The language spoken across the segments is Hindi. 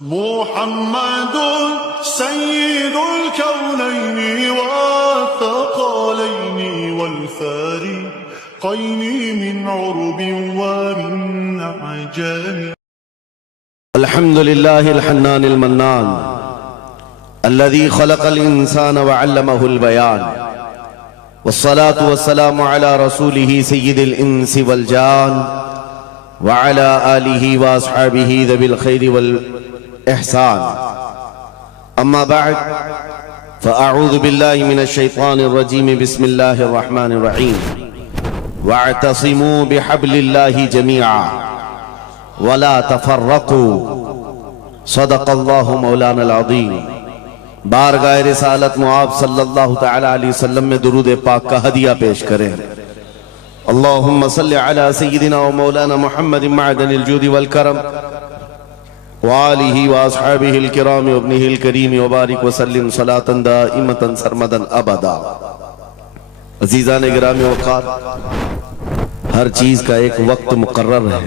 मुहम्मदुन सय्यिदुल कौनैनि वत्थक़लैनि वल्फ़रीक़ैनि मिन उर्बिन व मिन अजम। अल्हम्दुलिल्लाहिल हन्नानिल मन्नान अल्लज़ी ख़लक़ल इंसान व अल्लमहुल बयान वस्सलातु वस्सलामु अला रसूलिही सय्यिदिल इंसी वल जान व अला आलिही व अस्हाबिही ज़िल खैरि वल इहसान। अम्मा बअद फ़अऊज़ु बिल्लाहि मिनश शैतानिर रजीम। बिस्मिल्लाहिर रहमानिर रहीम। वअतसिमू बिहब्लिल्लाहि जमीआ वला तफर्रकू सदक़ल्लाहु मौलानल अज़ीम। बारगाह रिसालत मुआब सल्लल्लाहु तआला अलैहि वसल्लम में दुरूद पाक का हदिया पेश करें। अल्लाहुम्मा सल्लि अला सय्यिदिना व मौलाना मुहम्मदिन मअदनिल जूदि वल करम व आलिहि व अस्हाबिहिल किराम व इब्निहिल करीम व बारिक व सल्लिम सलातन दाइमतन सरमदन अबदा। अज़ीज़ान गिरामी वक़ार, हर चीज का एक वक्त मुकर्रर है।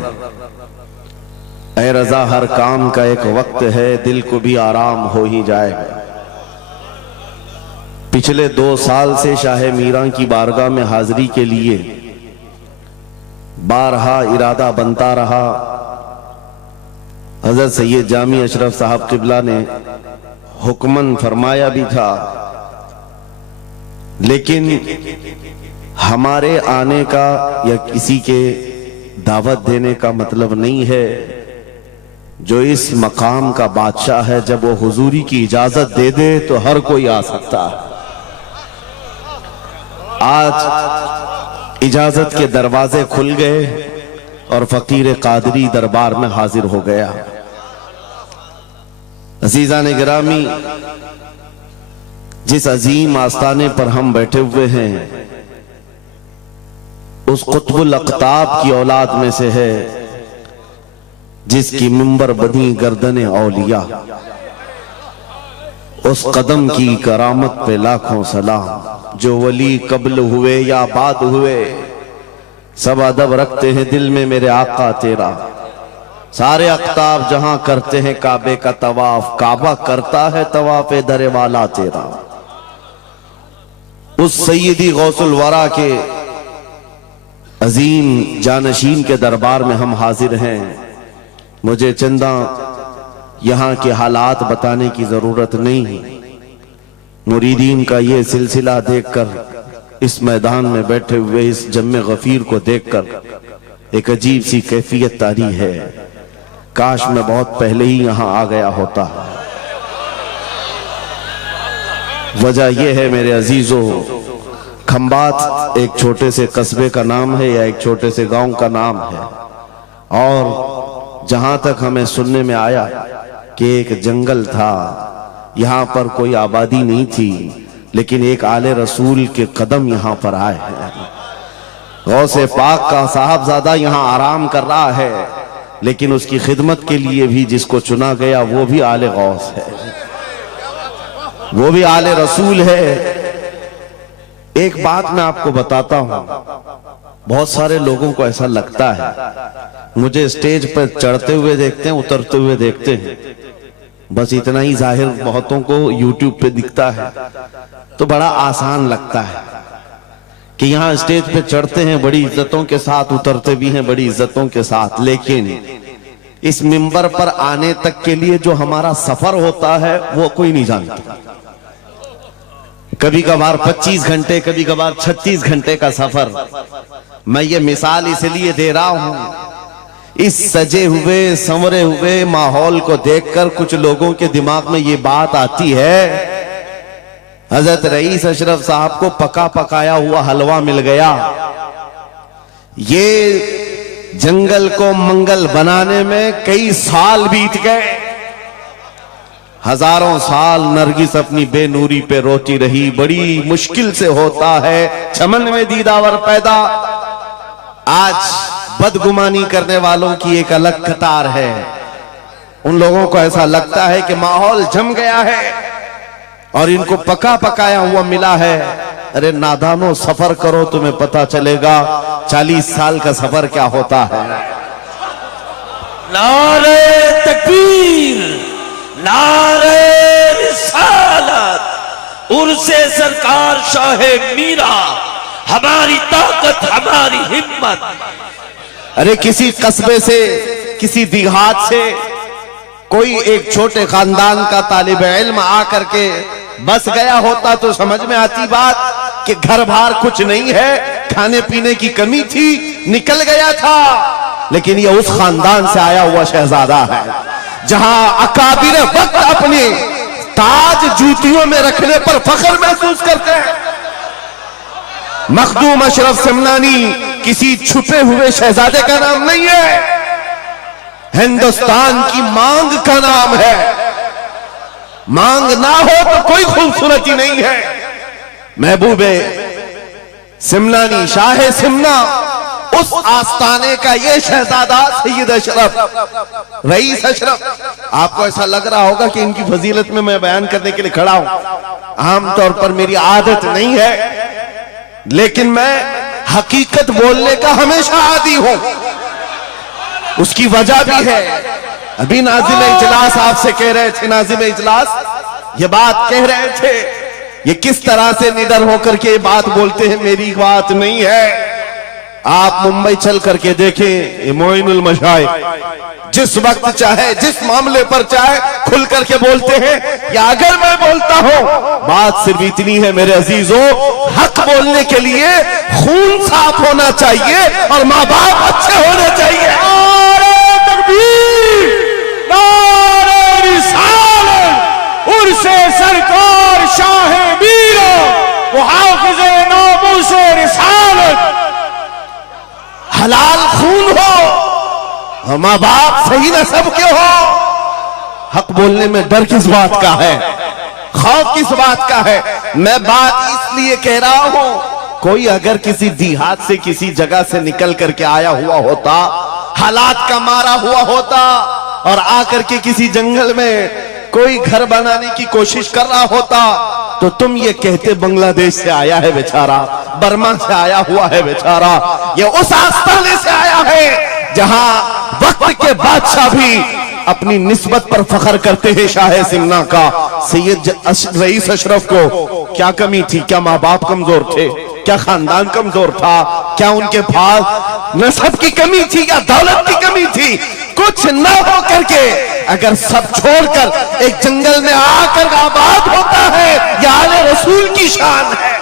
ऐ रज़ा, हर काम का एक वक्त है, दिल को भी आराम हो ही जाएगा। पिछले 2 साल से शाह मीरां की बारगाह में हाजिरी के लिए बारहा इरादा बनता रहा। हज़रत सैयद जामी अशरफ साहब क़िबला ने हुक्मन फरमाया भी था, लेकिन हमारे आने का या किसी के दावत देने का मतलब नहीं है। जो इस मकाम का बादशाह है, जब वो हुजूरी की इजाजत दे दे तो हर कोई आ सकता है। आज इजाजत के दरवाजे खुल गए और फकीर कादरी दरबार में हाजिर हो गया। अज़ीज़ान गिरामी, जिस अजीम आस्ताने पर हम बैठे हुए हैं, उस कुतुबुल अक़ताब की औलाद में से है जिसकी मिंबर बनी गर्दने औलिया। उस कदम की करामत पे लाखों सलाम। जो वली कब्ल हुए या बाद हुए, सब अदब रखते हैं दिल में मेरे आका तेरा। सारे अक़ताब जहां करते हैं काबे का तवाफ, काबा करता है तवाफ दरे वाला तेरा। उस सैयदी गौसुल वरा के अजीम जानशीन के दरबार में हम हाजिर हैं। मुझे चंदा यहाँ के हालात बताने की जरूरत नहीं। मुरीदीन का ये सिलसिला देखकर, इस मैदान में बैठे हुए इस जम्मे गफीर को देखकर एक अजीब सी कैफियत तारी है। काश मैं बहुत पहले ही यहाँ आ गया होता। वजह यह है मेरे अजीजों, खंबात एक छोटे से कस्बे का नाम है या एक छोटे से गांव का नाम है, और जहां तक हमें सुनने में आया कि एक जंगल था, यहां पर कोई आबादी नहीं थी, लेकिन एक आले रसूल के कदम यहां पर आए हैं। गौसे पाक का साहबजादा यहां आराम कर रहा है, लेकिन उसकी खिदमत के लिए भी जिसको चुना गया वो भी आले गौस है, वो भी आले रसूल है। एक बात मैं आपको बताता हूं, बहुत सारे लोगों को ऐसा लगता है, मुझे स्टेज पर चढ़ते हुए देखते हैं, उतरते हुए देखते हैं, बस इतना ही जाहिर बहुतों को यूट्यूब पे दिखता है, तो बड़ा आसान लगता है कि यहाँ स्टेज पे चढ़ते हैं बड़ी इज्जतों के साथ, उतरते भी हैं बड़ी इज्जतों के साथ, लेकिन इस मिंबर पर आने तक के लिए जो हमारा सफर होता है वो कोई नहीं जानता। कभी कभार 25 घंटे, कभी कभार 36 घंटे का सफर। मैं ये मिसाल इसलिए दे रहा हूं, इस सजे हुए संवरे हुए माहौल को देखकर कुछ लोगों के दिमाग में ये बात आती है, हजरत रईस अशरफ साहब को पका पकाया हुआ हलवा मिल गया। ये जंगल को मंगल बनाने में कई साल बीत गए, हजारों साल नरगिस अपनी बेनूरी पे रोती रही। बड़ी मुश्किल से होता है चमन में दीदावर पैदा। आज बदगुमानी करने वालों की एक अलग कतार है। उन लोगों को ऐसा लगता है कि माहौल जम गया है और इनको पका पकाया हुआ मिला है। अरे नादानो, सफर करो, तुम्हें पता चलेगा 40 साल का सफर क्या होता है। नारे तकबीर, उर्से सरकार शाहे मीरा, हमारी ताकत हमारी हिम्मत। अरे किसी कस्बे से, किसी देहात से कोई एक छोटे खानदान का तालिब इल्म आकर के बस गया होता तो समझ में आती बात कि घर बार कुछ नहीं है, खाने पीने की कमी थी, निकल गया था। लेकिन ये उस खानदान से आया हुआ शहजादा है जहां अकाबिर वक्त अपने ताज जूतियों में रखने पर फख्र महसूस करते हैं। मखदूम अशरफ समनानी किसी छुपे हुए शहजादे का नाम नहीं है, हिंदुस्तान की मांग का नाम है। मांग ना हो तो कोई खूबसूरती नहीं है। महबूबे सिमनानी, शाह सिमना, उस आस्ताने का ये शहजादा सैयद अशरफ, रईस अशरफ। आपको ऐसा लग रहा होगा कि इनकी फजीलत में मैं बयान करने के लिए खड़ा हूं। आमतौर पर मेरी आदत नहीं है, लेकिन मैं हकीकत बोलने का हमेशा आदी हूं। उसकी वजह भी है। अभी नाज़िम इजलास आपसे कह रहे थे, नाज़िम इजलास ये बात कह रहे थे, ये किस तरह से निडर होकर के बात बोलते हैं, मेरी बात नहीं है। आप मुंबई चल करके देखें, मोइनुल मशाइख जिस वक्त चाहे, जिस मामले पर चाहे खुल करके बोलते हैं। या अगर मैं बोलता हूं, बात सिर्फ इतनी है मेरे अजीजों, हक बोलने के लिए खून साफ होना चाहिए और माँ बाप अच्छे होने चाहिए। नारे तकबीर, नारे रिसालत, उर्से सरकार शाहे मीरा, वो हाफिज़े नामूसे रिसालत। हलाल खून हो, माँ बाप सही नस्ब के हो। हक बोलने में डर किस बात का है, खौफ किस बात का है? मैं बात इसलिए कह रहा हूं, कोई अगर किसी देहात से, किसी जगह से निकल करके आया हुआ होता, हालात का मारा हुआ होता और आकर के किसी जंगल में कोई घर बनाने की कोशिश कर रहा होता, तो तुम ये कहते बांग्लादेश से आया है बेचारा, बर्मा से आया हुआ है बेचारा। ये उस आस्थाने से आया है जहां वक्त के बादशाह भी अपनी निस्बत पर फख्र करते हैं। शाह सिमना का सैयद रईस अशरफ को क्या कमी थी? क्या माँ बाप कमजोर थे? क्या खानदान कमजोर था? क्या उनके पास नस्ब की कमी थी या दौलत की कमी थी? कुछ न हो करके अगर सब छोड़कर एक जंगल में आकर आबाद होता है, यह आले रसूल की शान है,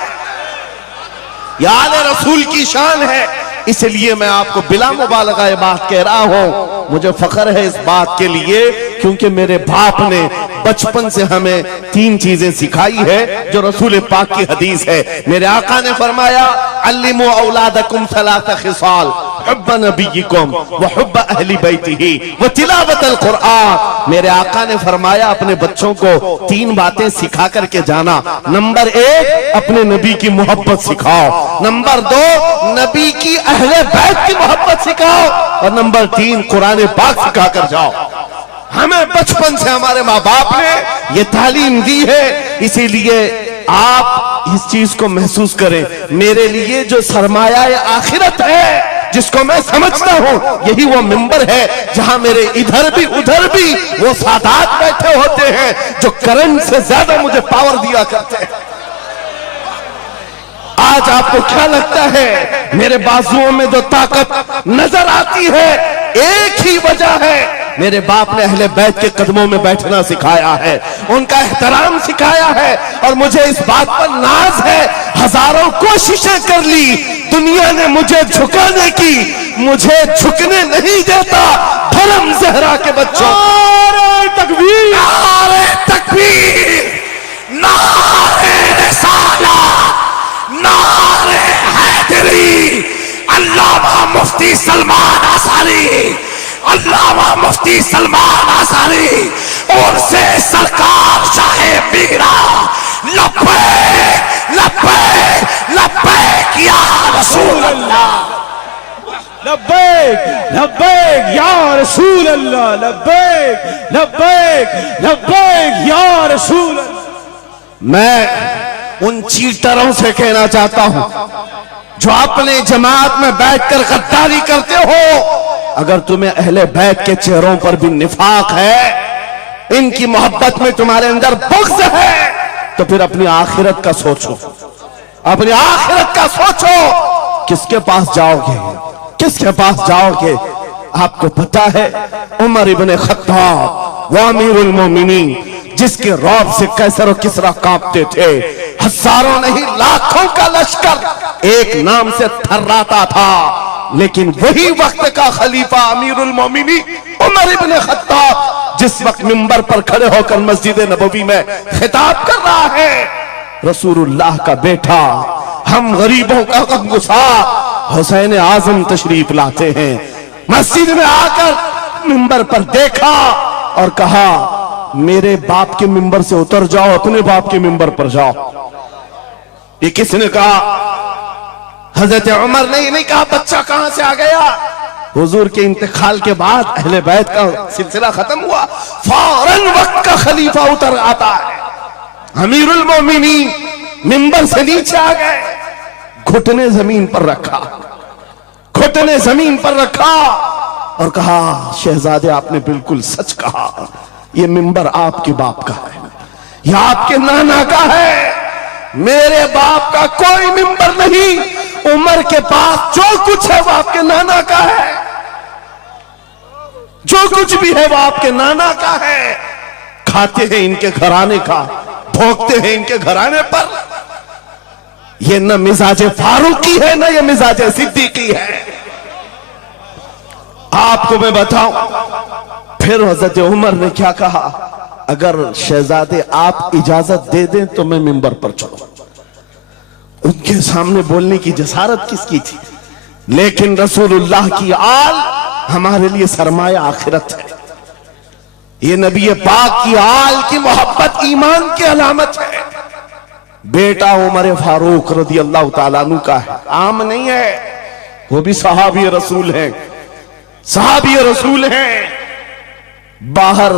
यह आले रसूल की शान है। इसलिए मैं आपको बिला मुबालगा ये बात कह रहा हूं। मुझे फख्र है इस बात के लिए क्योंकि मेरे बाप ने बचपन से हमें 3 चीजें सिखाई है जो रसूल पाक की हदीस है। मेरे आका ने फरमाया, अल्लिमू औलादकुम सलासा खिसाल, हुब्ब नबीयिकुम व हुब्ब अहली बैतिही व तिलावतल कुरआन। मेरे आका ने फरमाया, अपने बच्चों को 3 बातें सिखा करके जाना। नंबर 1, अपने नबी की मोहब्बत सिखाओ। नंबर 2, नबी की अहले बैत की मोहब्बत सिखाओ। और नंबर 3, कुरान पाक सिखा कर जाओ। हमें बचपन से हमारे माँ बाप ने ये तालीम दी है, इसीलिए आप इस चीज को महसूस करें। मेरे लिए जो सरमाया आखिरत है, जिसको मैं समझता हूं, यही वो मिंबर है जहां मेरे इधर भी उधर भी वो सादात बैठे होते हैं जो करंट से ज्यादा मुझे पावर दिया करते हैं। आज आपको क्या लगता है मेरे बाजुओं में जो ताकत नजर आती है, एक ही वजह है, मेरे बाप ने अहले बैत के कदमों में बैठना सिखाया है, उनका एहतराम सिखाया है। और मुझे इस बात पर नाज है, हजारों कोशिशें कर ली दुनिया ने मुझे झुकाने की, मुझे झुकने नहीं देता धर्म ज़हरा के बच्चों। नारे तकबीर, नारे तकबीर, नारे रिसालत, नारे हैदरी। अल्लामा मुफ्ती सलमान आसारी, अल्लामा मुफ्ती सलमान आसारी और से सरकार शाहे मीरा, लब्बैक लब्बैक लब्बैक या रसूल अल्लाह, लब्बैक लब्बैक या रसूल अल्लाह, लब्बैक लब्बैक लब्बैक या रसूल अल्लाह। मैं उन चीटरों से कहना चाहता हूं जो अपने जमात में बैठकर गद्दारी करते हो, अगर तुम्हें अहले बैत के चेहरों पर भी निफाक है, इनकी मोहब्बत में तुम्हारे अंदर बुग़्ज़ है, तो फिर अपनी आखिरत का सोचो, अपनी आखिरत का सोचो। किसके पास जाओगे, किसके पास जाओगे? आपको पता है उमर इब्ने खत्ताब वो अमीरुल मोमिनीन, जिसके रौब से कैसर और किसरा कांपते थे, हजारों नहीं लाखों का लश्कर एक नाम से थर्राता था, लेकिन वही वक्त का खलीफा अमीरुल मोमिनीन उमर इब्ने खत्ताब जिस वक्त मिंबर पर खड़े होकर मस्जिद नबवी में खिताब कर रहा है, रसूलुल्लाह का बेटा, हम गरीबों का गमगुसार हुसैन आजम तशरीफ लाते हैं। मस्जिद में आकर मिंबर पर देखा और कहा, मेरे बाप के मिंबर से उतर जाओ, अपने बाप के मिंबर पर जाओ। ये किसने कहा? हजरत उमर ने नहीं कहा बच्चा कहां से आ गया। हुजूर के इंतकाल के बाद अहले बैत का सिलसिला खत्म हुआ, फौरन वक्त का खलीफा उतर आता है। अमीरुल मोमिनीन मिंबर से नीचे आ गए, घुटने जमीन पर रखा, घुटने जमीन पर रखा और कहा, शहजादे आपने बिल्कुल सच कहा, ये मिंबर आपके बाप का है, यह आपके नाना का है, मेरे बाप का कोई मिंबर नहीं। उमर के पास जो कुछ है वो आपके नाना का है, जो कुछ भी है वो आपके नाना का है। खाते हैं इनके घराने का, भोगते हैं इनके घराने पर। ये न मिजाजे फारूकी है, न ये मिजाजे सिद्दीकी है। आपको मैं बताऊं, फिर हजरत उमर ने क्या कहा, अगर शहजादे आप इजाजत दे दें तो मैं मिंबर पर चलूं। उनके सामने बोलने की जसारत किसकी थी? लेकिन रसूलुल्लाह की आल हमारे लिए सरमाया आखिरत है। ये नबी पाक की आल की मोहब्बत ईमान की अलामत है। बेटा उमर फारूक रज़ी अल्लाह ताला अन्हु का है, आम नहीं है, वो भी सहाबी रसूल हैं, सहाबी रसूल हैं। बाहर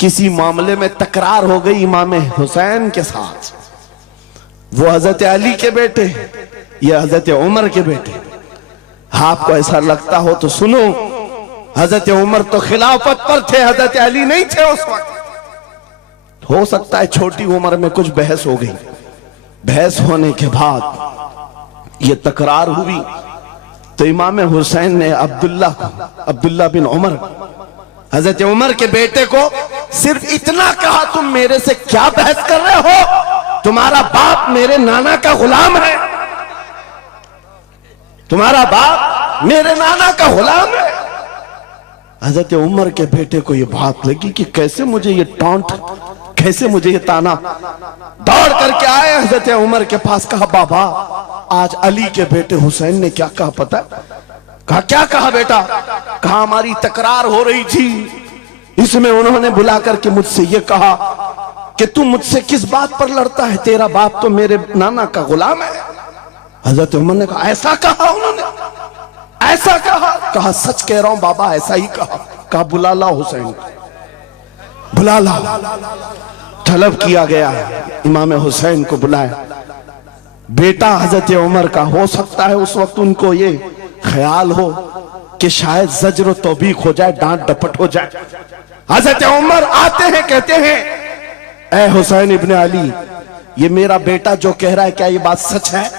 किसी मामले में तकरार हो गई इमाम हुसैन के साथ, वो हजरत अली के बेटे, ये हजरत उमर के बेटे। आपको ऐसा लगता हो तो सुनो, हजरत उमर तो खिलाफत पर थे, हजरत अली नहीं थे उस वक्त। हो सकता है छोटी उम्र में कुछ बहस हो गई, बहस होने के बाद ये तकरार हुई, तो इमाम हुसैन ने अब्दुल्ला बिन उमर, हजरत उमर के बेटे को सिर्फ इतना कहा, तुम मेरे से क्या बहस कर रहे हो, तुम्हारा बाप मेरे नाना का गुलाम है, तुम्हारा बाप मेरे नाना का गुलाम है। हजरत उमर के बेटे को यह बात लगी कि कैसे मुझे ये टॉन्ट, कैसे मुझे ये ताना। दौड़ करके आए हजरत उमर के पास, कहा बाबा आज अली के बेटे हुसैन ने क्या कहा पता? कहा क्या कहा बेटा? कहा हमारी तकरार हो रही थी, इसमें उन्होंने बुला करके मुझसे ये कहा कि तू मुझसे किस बात पर लड़ता है, तेरा बाप तो मेरे नाना का गुलाम है। हजरत उमर ने कहा ऐसा कहा उन्होंने, ऐसा कहा? कहा सच कह रहा हूं बाबा, ऐसा ही कहा। कहा बुला ला हुसैन, बुला ला। तलब किया गया, इमाम हुसैन को बुलाया। बेटा हजरत उमर का, हो सकता है उस वक्त उनको ये ख्याल हो कि शायद जज्र तौबीक हो जाए, डांट डपट हो जाए। हजरत उमर आते हैं, कहते हैं ए हुसैन इब्ने अली, ये मेरा बेटा जो कह रहा है क्या ये बात सच है?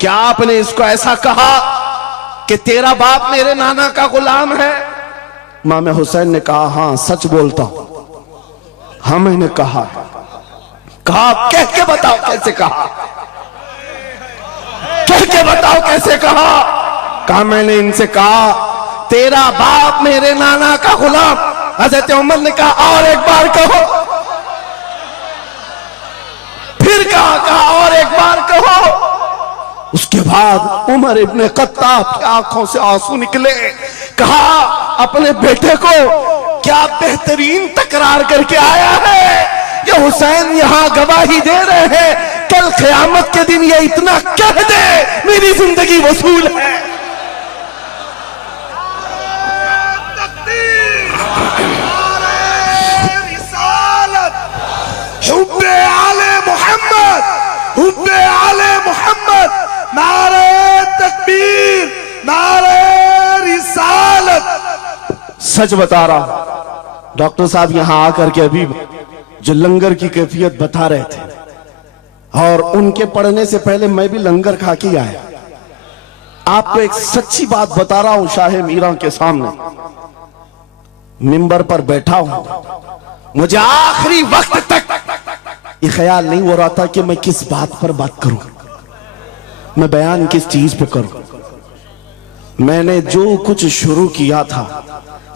क्या आपने इसको ऐसा कहा कि तेरा बाप मेरे नाना का गुलाम है? इमाम हुसैन ने कहा हां सच बोलता हूं, हाँ मैंने कहा। कहा कह के बताओ कैसे कहा, कह के बताओ कैसे कहा? कहा मैंने इनसे कहा तेरा बाप मेरे नाना का गुलाम। हजरत उमर ने कहा और एक बार कहो, फिर कहा और एक बार कहो। उसके बाद उमर इब्ने खत्ताब की आंखों से आंसू निकले। कहा अपने बेटे को क्या बेहतरीन तकरार करके आया है, ये हुसैन यहां गवाही दे रहे हैं, कल क़यामत के दिन ये इतना कह दे मेरी जिंदगी वसूल है। हुब्बे आले मोहम्मद, हुब्बे आले मोहम्मद, नारे तकबीर, नारे रिसालत। सच बता रहा, डॉक्टर साहब यहां आकर के अभी जो लंगर की कैफियत बता रहे थे, और उनके पढ़ने से पहले मैं भी लंगर खा के आया। आपको एक सच्ची बात बता रहा हूं, शाह मीरा के सामने मिंबर पर बैठा हूं, मुझे आखिरी वक्त तक ये ख्याल नहीं हो रहा था कि मैं किस बात पर बात करूं, मैं बयान किस चीज पे करूं। मैंने जो कुछ शुरू किया था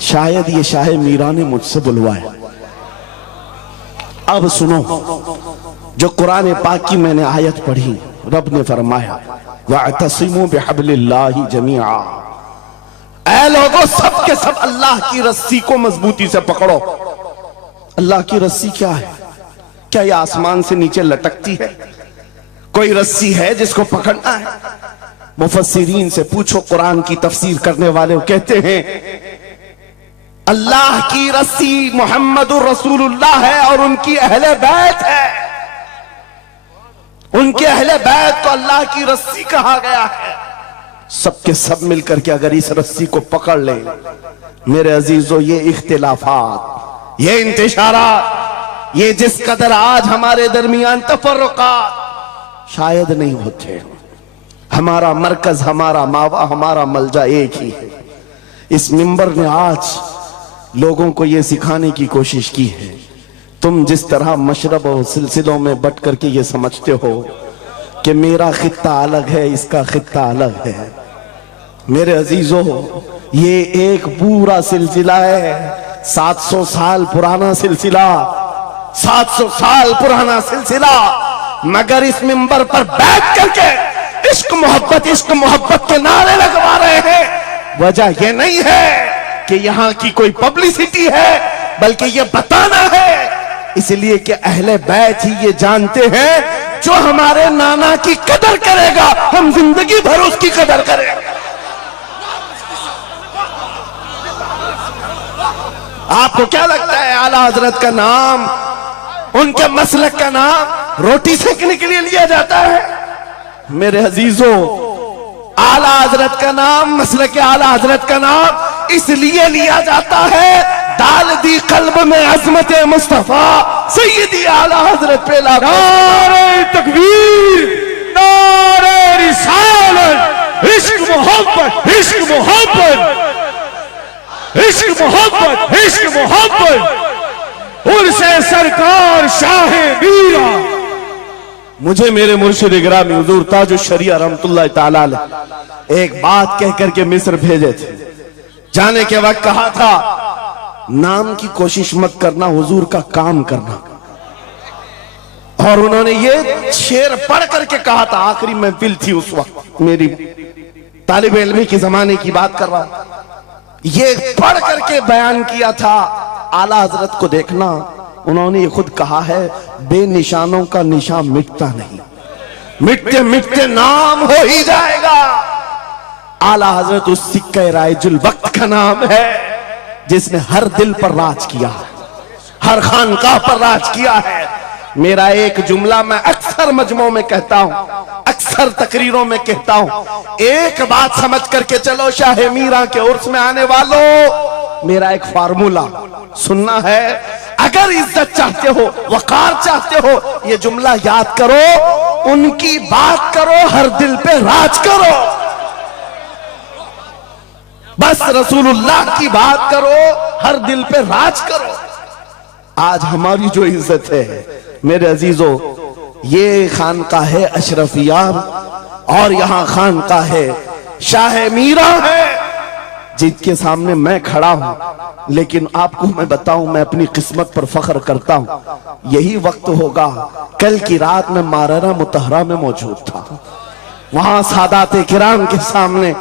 शायद ये शाह मीरा ने मुझसे बुलवाया। अब सुनो, जो कुरान पाक की मैंने आयत पढ़ी, रब ने फरमाया वअतसिमू बिहब्लिल्लाहि जमीआ, ऐ लोगों सब के सब अल्लाह की रस्सी को मजबूती से पकड़ो। अल्लाह की रस्सी क्या है? क्या यह आसमान से नीचे लटकती है? कोई रस्सी है जिसको पकड़ना है? मुफस्सिरीन से पूछो, कुरान की तफसीर करने वाले कहते हैं अल्लाह की रस्सी मुहम्मदुर रसूलुल्लाह है और उनकी अहले बैत है। उनके अहले बैत को अल्लाह की रस्सी कहा गया है। सबके सब मिलकर के अगर इस रस्सी को पकड़ ले, मेरे अजीजों, ये इख्तिलाफात, ये इंतशारात, ये जिस कदर आज हमारे दरमियान तफर्रुकात शायद नहीं होते। हमारा मरकज, हमारा मावा, हमारा मलजा एक ही है। इस मिंबर ने आज लोगों को यह सिखाने की कोशिश की है, तुम जिस तरह मशरब और सिलसिलों में बट करके ये समझते हो कि मेरा खित्ता अलग है, इसका खित्ता अलग है, मेरे अजीजों, ये एक पूरा सिलसिला है, 700 साल पुराना सिलसिला, 700 साल पुराना सिलसिला। मगर इस मिंबर पर बैठ करके इश्क मोहब्बत के नारे लगवा रहे हैं। वजह यह नहीं है कि यहां की कोई पब्लिसिटी है, बल्कि यह बताना है इसलिए कि अहले बैत ही ये जानते हैं जो हमारे नाना की कदर करेगा, हम जिंदगी भर उसकी कदर करेंगे। आपको क्या लगता है आला हजरत का नाम, उनके मसलक का नाम रोटी सेकने के लिए लिया जाता है? मेरे अजीजों, आला हजरत का नाम, मसलक आला हजरत का नाम इसलिए लिया जाता है, डाल दी कल्ब में अजमत मुस्तफा सैयदी आला हजरत पे नारे तकबीर, नारे रिसालत, इश्क मोहब्बत, इश्क मोहब्बत, इश्क मोहब्बत, इश्क मोहब्बत, उर्से सरकार शाह मीरा। मुझे मेरे मुर्शिद गिरामी हुजूर ताजुश शरिया रहमतुल्लाह ताला अलैह एक बात कह करके मिस्र भेजे थे। जाने के वक्त कहा था नाम की कोशिश मत करना, हुजूर का काम करना। और उन्होंने ये शेर पढ़ करके कहा था, आखिरी महफिल थी उस वक्त, मेरी तालिब इल्मी की जमाने की बात कर रहा हूं, ये पढ़ करके बयान किया था, आला हजरत को देखना। उन्होंने ये खुद कहा है, बेनिशानों का निशान मिटता नहीं, मिटते मिटते नाम हो ही जाएगा। आला हजरत उस सिक्के राइजुल वक्त का नाम है जिसने हर दिल पर राज किया है, हर खानकाह पर राज किया है। मेरा एक जुमला मैं अक्सर मजमों में कहता हूं, अक्सर तकरीरों में कहता हूं, एक बात समझ करके चलो शाह मीरा के उर्स में आने वालों, मेरा एक फार्मूला सुनना है। अगर इज्जत चाहते हो, वकार चाहते हो, ये जुमला याद करो, उनकी बात करो, हर दिल पे राज करो। बस रसूलुल्लाह की बात करो, हर दिल पे राज करो। आज हमारी जो इज्जत है मेरे अजीजों, ये खानकाह है अशरफिया और यहां खानकाह है शाह मीरा है, जिनके सामने मैं खड़ा हूं। लेकिन आपको मैं बताऊं, मैं अपनी किस्मत पर फख्र करता हूं। यही वक्त होगा, कल की रात में माररा मुतहरा में मौजूद था, वहां सादाते किराम के सामने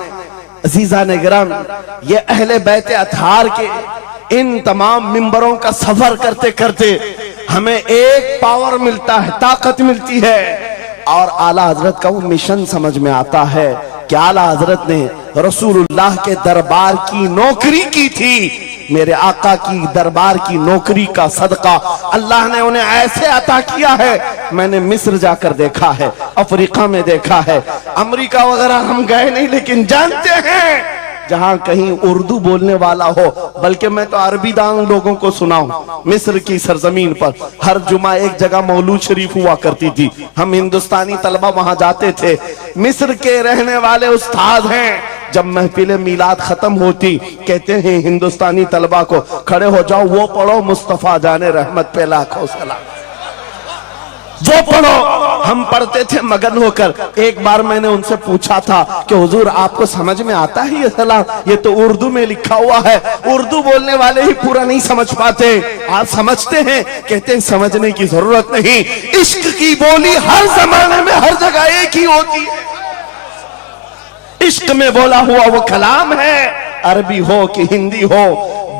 अजीजा ने गिराम, ये अहले बैत अथहार के इन तमाम मिंबरों का सफर करते करते हमें एक पावर मिलता है, ताकत मिलती है। और आला हजरत का वो मिशन समझ में आता है कि आला हजरत ने रसूलुल्लाह के दरबार की नौकरी की थी। मेरे आका की दरबार की नौकरी का सदका अल्लाह ने उन्हें ऐसे अता किया है। मैंने मिस्र जाकर देखा है, अफ्रीका में देखा है, अमेरिका वगैरह हम गए नहीं, लेकिन जानते हैं जहां कहीं उर्दू बोलने वाला हो, बल्कि मैं तो अरबी दान लोगों को सुनाऊं। मिस्र की सरजमीन पर हर जुमा एक जगह मौलूद शरीफ हुआ करती थी, हम हिंदुस्तानी तलबा वहां जाते थे। मिस्र के रहने वाले उस्ताद हैं, जब महफिल मीलाद खत्म होती कहते हैं हिंदुस्तानी तलबा को खड़े हो जाओ, वो पढ़ो मुस्तफा जाने रहमत पे लाखों सलाम, वो पढ़ो। हम पढ़ते थे मगन होकर। एक बार मैंने उनसे पूछा था कि हुजूर आपको समझ में आता है ये सलाम? ये तो उर्दू में लिखा हुआ है, उर्दू बोलने वाले ही पूरा नहीं समझ पाते, आप समझते हैं? कहते हैं समझने की जरूरत नहीं, इश्क की बोली हर जमाने में हर जगह एक ही होती है। इश्क में बोला हुआ वो कलाम है, अरबी हो कि हिंदी हो,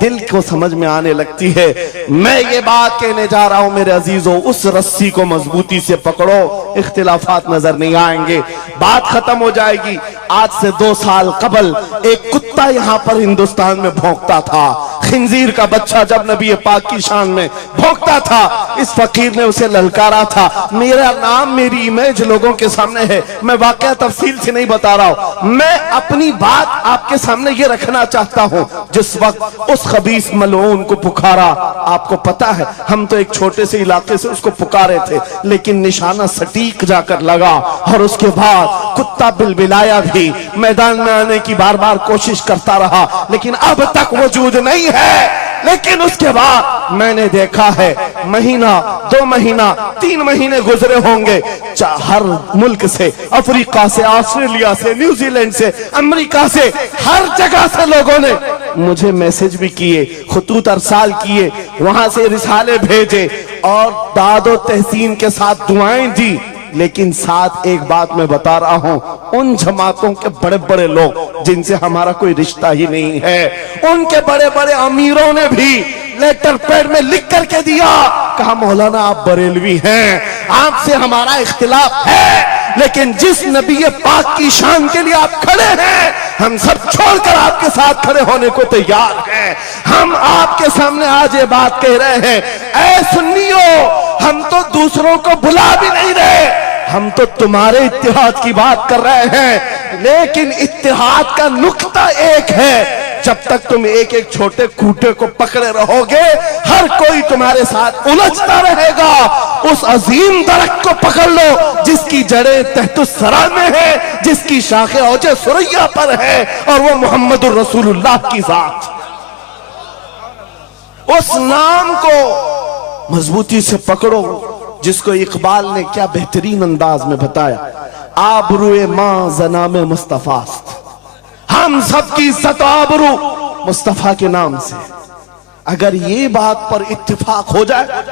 दिल को समझ में आने लगती है। मैं ये बात कहने जा रहा हूं मेरे अजीजों, उस रस्सी को मजबूती से पकड़ो, इख्तिलाफात नजर नहीं आएंगे, बात खत्म हो जाएगी। आज से 2 साल कबल एक कुत्ता यहां पर हिंदुस्तान में भौंकता था, खिंजीर का बच्चा जब नबी पाक की शान में भौंकता था, इस फकीर ने उसे ललकारा था। मेरा नाम मेरी इमेज लोगों के सामने है, मैं वाकया तफसील से नहीं बता रहा हूं, मैं अपनी बात आपके सामने ये रखना चाहता हूं। जिस वक्त उस खबीस मलऊन को पुकारा, आपको पता है हम तो एक छोटे से इलाके से उसको पुकारे थे, लेकिन निशाना सटीक जाकर लगा और उसके बाद कुत्ता बिलबिलाया भी, मैदान में आने की बार बार कोशिश करता रहा, लेकिन अब तक वजूद नहीं है। लेकिन उसके बाद मैंने देखा है महीना, 2 महीना, 3 महीने गुजरे होंगे, हर मुल्क से, अफ्रीका से, ऑस्ट्रेलिया से, न्यूजीलैंड से, अमेरिका से, हर जगह से लोगों ने मुझे मैसेज भी किए, खुतूत अरसाल किए, वहां से रिसाले भेजे और दादो तहसीन के साथ दुआएं दी। लेकिन साथ एक बात मैं बता रहा हूं, उन जमातों के बड़े बड़े लोग जिनसे हमारा कोई रिश्ता ही नहीं है, उनके बड़े बड़े अमीरों ने भी लेटर पैड में लिख करके दिया, कहा मौलाना आप बरेलवी हैं, आपसे हमारा इख्तिलाफ है, लेकिन जिस नबी पाक की शान के लिए आप खड़े हैं, हम सब छोड़कर आपके साथ खड़े होने को तैयार हैं। हम आपके सामने आज ये बात कह रहे हैं, ऐ सुन्नियों, हम तो दूसरों को बुला भी नहीं रहे, हम तो तुम्हारे इत्तेहाद की बात कर रहे हैं, लेकिन इत्तेहाद का नुक्ता एक है, जब तक तुम एक एक छोटे खूंटे को पकड़े रहोगे, हर कोई तुम्हारे साथ उलझता रहेगा। उस अजीम दरख्त को पकड़ लो जिसकी जड़ें तहतुस्सरा में है, जिसकी शाखें औजे सुरैया पर है, और वो मोहम्मदुर रसूलुल्लाह की जात। उस नाम को मजबूती से पकड़ो, जिसको इकबाल ने क्या बेहतरीन अंदाज में बताया, आबरूए मां जनाम मुस्तफास्त, हम सबकी इज्जत आबरू मुस्तफा के नाम से। अगर ये बात पर इत्तिफाक हो जाए,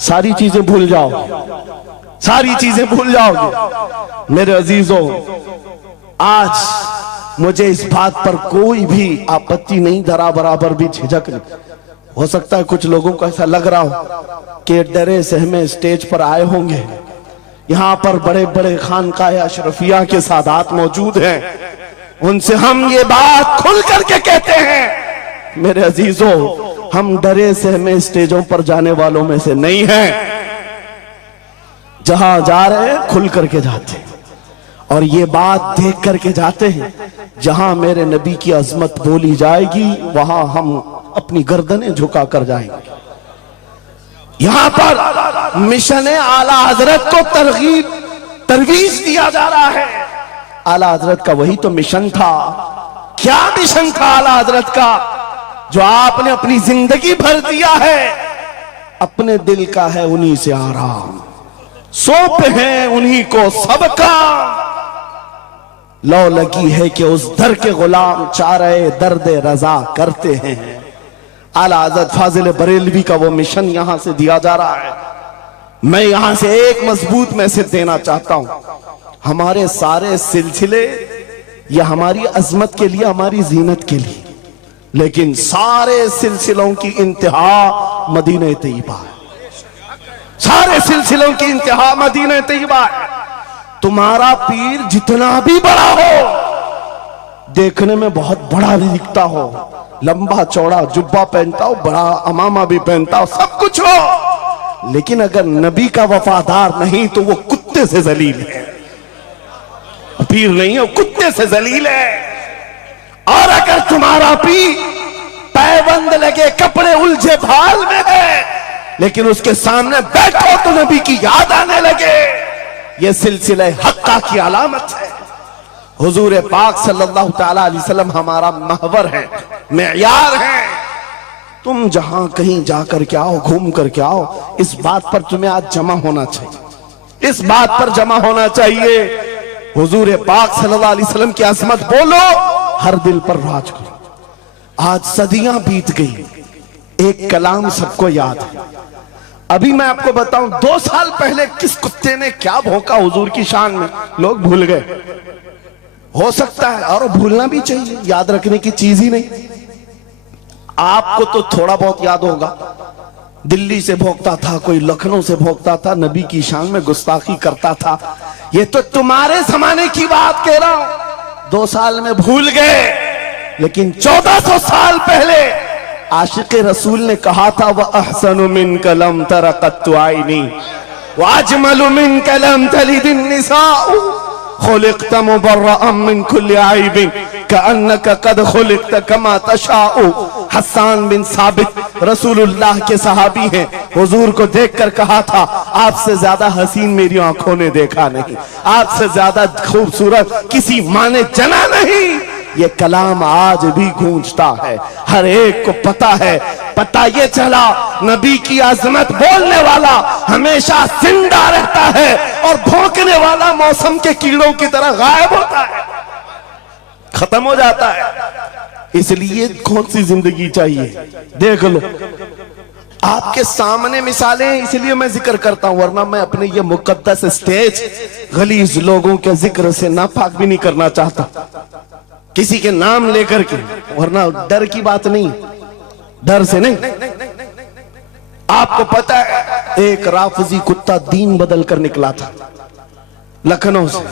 सारी चीजें भूल जाओ, सारी चीजें भूल जाओगे। मेरे अजीजों, आज मुझे इस बात पर कोई भी आपत्ति नहीं, जरा बराबर भी झिझक नहीं। हो सकता है कुछ लोगों को ऐसा लग रहा हो कि डरे सहमे स्टेज पर आए होंगे, यहां पर बड़े बड़े खानकाह अशरफिया के सादात मौजूद हैं, उनसे हम ये बात खुल करके कहते हैं। मेरे अजीजों, हम डरे सहमे स्टेजों पर जाने वालों में से नहीं हैं, जहां जा रहे हैं खुल करके जाते हैं, और ये बात देख करके जाते हैं, जहां मेरे नबी की अजमत बोली जाएगी वहां हम अपनी गर्दनें झुका कर जाएंगे। यहां पर मिशन आला हजरत को तरवीज दिया जा रहा है। आला हजरत का वही तो मिशन था। क्या मिशन था आला हजरत का, जो आपने अपनी जिंदगी भर दिया है? अपने दिल का है उन्हीं से आराम, सौंप है उन्हीं को सब काम, लौ लगी है कि उस दर के गुलाम चारे दर्द रजा करते हैं। आला हजरत फाजिल बरेलवी का वो मिशन यहां से दिया जा रहा है। मैं यहां से एक मजबूत मैसेज देना चाहता हूं, हमारे सारे सिलसिले ये हमारी अजमत के लिए, हमारी जीनत के लिए, लेकिन सारे सिलसिलों की इंतहा मदीना तैयबा है, सारे सिलसिलों की इंतहा मदीना तैयबा है। तुम्हारा पीर जितना भी बड़ा हो, देखने में बहुत बड़ा भी दिखता हो, लंबा चौड़ा जुब्बा पहनता हो, बड़ा अमामा भी पहनता हो, सब कुछ हो, लेकिन अगर नबी का वफादार नहीं तो वो कुत्ते से जलील है। पीर नहीं है, कुत्ते से जलील है। और अगर तुम्हारा पीर पैबंद लगे, कपड़े उलझे भाल में है, लेकिन उसके सामने बैठो तो नबी की याद आने लगे, ये सिलसिले हक्का की अलामत है। हुजूर पाक सल्लल्लाहु ताला अलैहि वसल्लम हमारा महवर है, मेयार है। तुम जहां कहीं जाकर के आओ, घूम करके आओ, इस बात पर तुम्हें आज जमा होना चाहिए, इस बात पर जमा होना चाहिए। हुजूर पाक सल्लल्लाहु अलैहि वसल्लम की अजमत बोलो, हर दिल पर राज करो। आज सदियां बीत गई, एक कलाम सबको याद है। अभी मैं आपको बताऊं, 2 साल पहले किस कुत्ते ने क्या भौंका हुजूर की शान में, लोग भूल गए। हो सकता है, और भूलना भी चाहिए, याद रखने की चीज ही नहीं। आपको तो थोड़ा बहुत याद होगा, दिल्ली से भोंकता था, कोई लखनऊ से भोंकता था, नबी की शान में गुस्ताखी करता था। ये तो तुम्हारे जमाने की बात कह रहा हूं, 2 साल में भूल गए। लेकिन 1400 साल पहले आशिक रसूल ने कहा था, वह अहसनु मिन कलम तरक़त्तु आइनी व अजमलु मिन कलम तलिदिन निसाउ खुलिक़्त मुबर्रअन मिन कुल्लि आइबिन कअन्नक कद खुलिक़्त कमा तशाउ। हस्सान बिन साबित रसूलुल्लाह के सहाबी हैं, हुजूर को देखकर कहा था, आपसे ज्यादा हसीन मेरी आंखों ने देखा नहीं, आपसे ज्यादा खूबसूरत किसी माँ ने जना नहीं। ये कलाम आज भी गूंजता है, हर एक को पता है। पता ये चला, नबी की अजमत बोलने वाला हमेशा जिंदा रहता है और भौंकने वाला मौसम के कीड़ों की तरह गायब होता है, खत्म हो जाता है। इसलिए कौन सी जिंदगी चाहिए, देख लो आपके सामने मिसालें हैं, इसलिए मैं जिक्र करता हूं, वरना मैं अपने ये मुकद्दस स्टेज गलीज लोगों के जिक्र से नापाक भी नहीं करना चाहता, किसी के नाम लेकर के, वरना डर की बात नहीं, डर से नहीं। आपको पता है, एक राफजी कुत्ता दीन बदल कर निकला था लखनऊ से,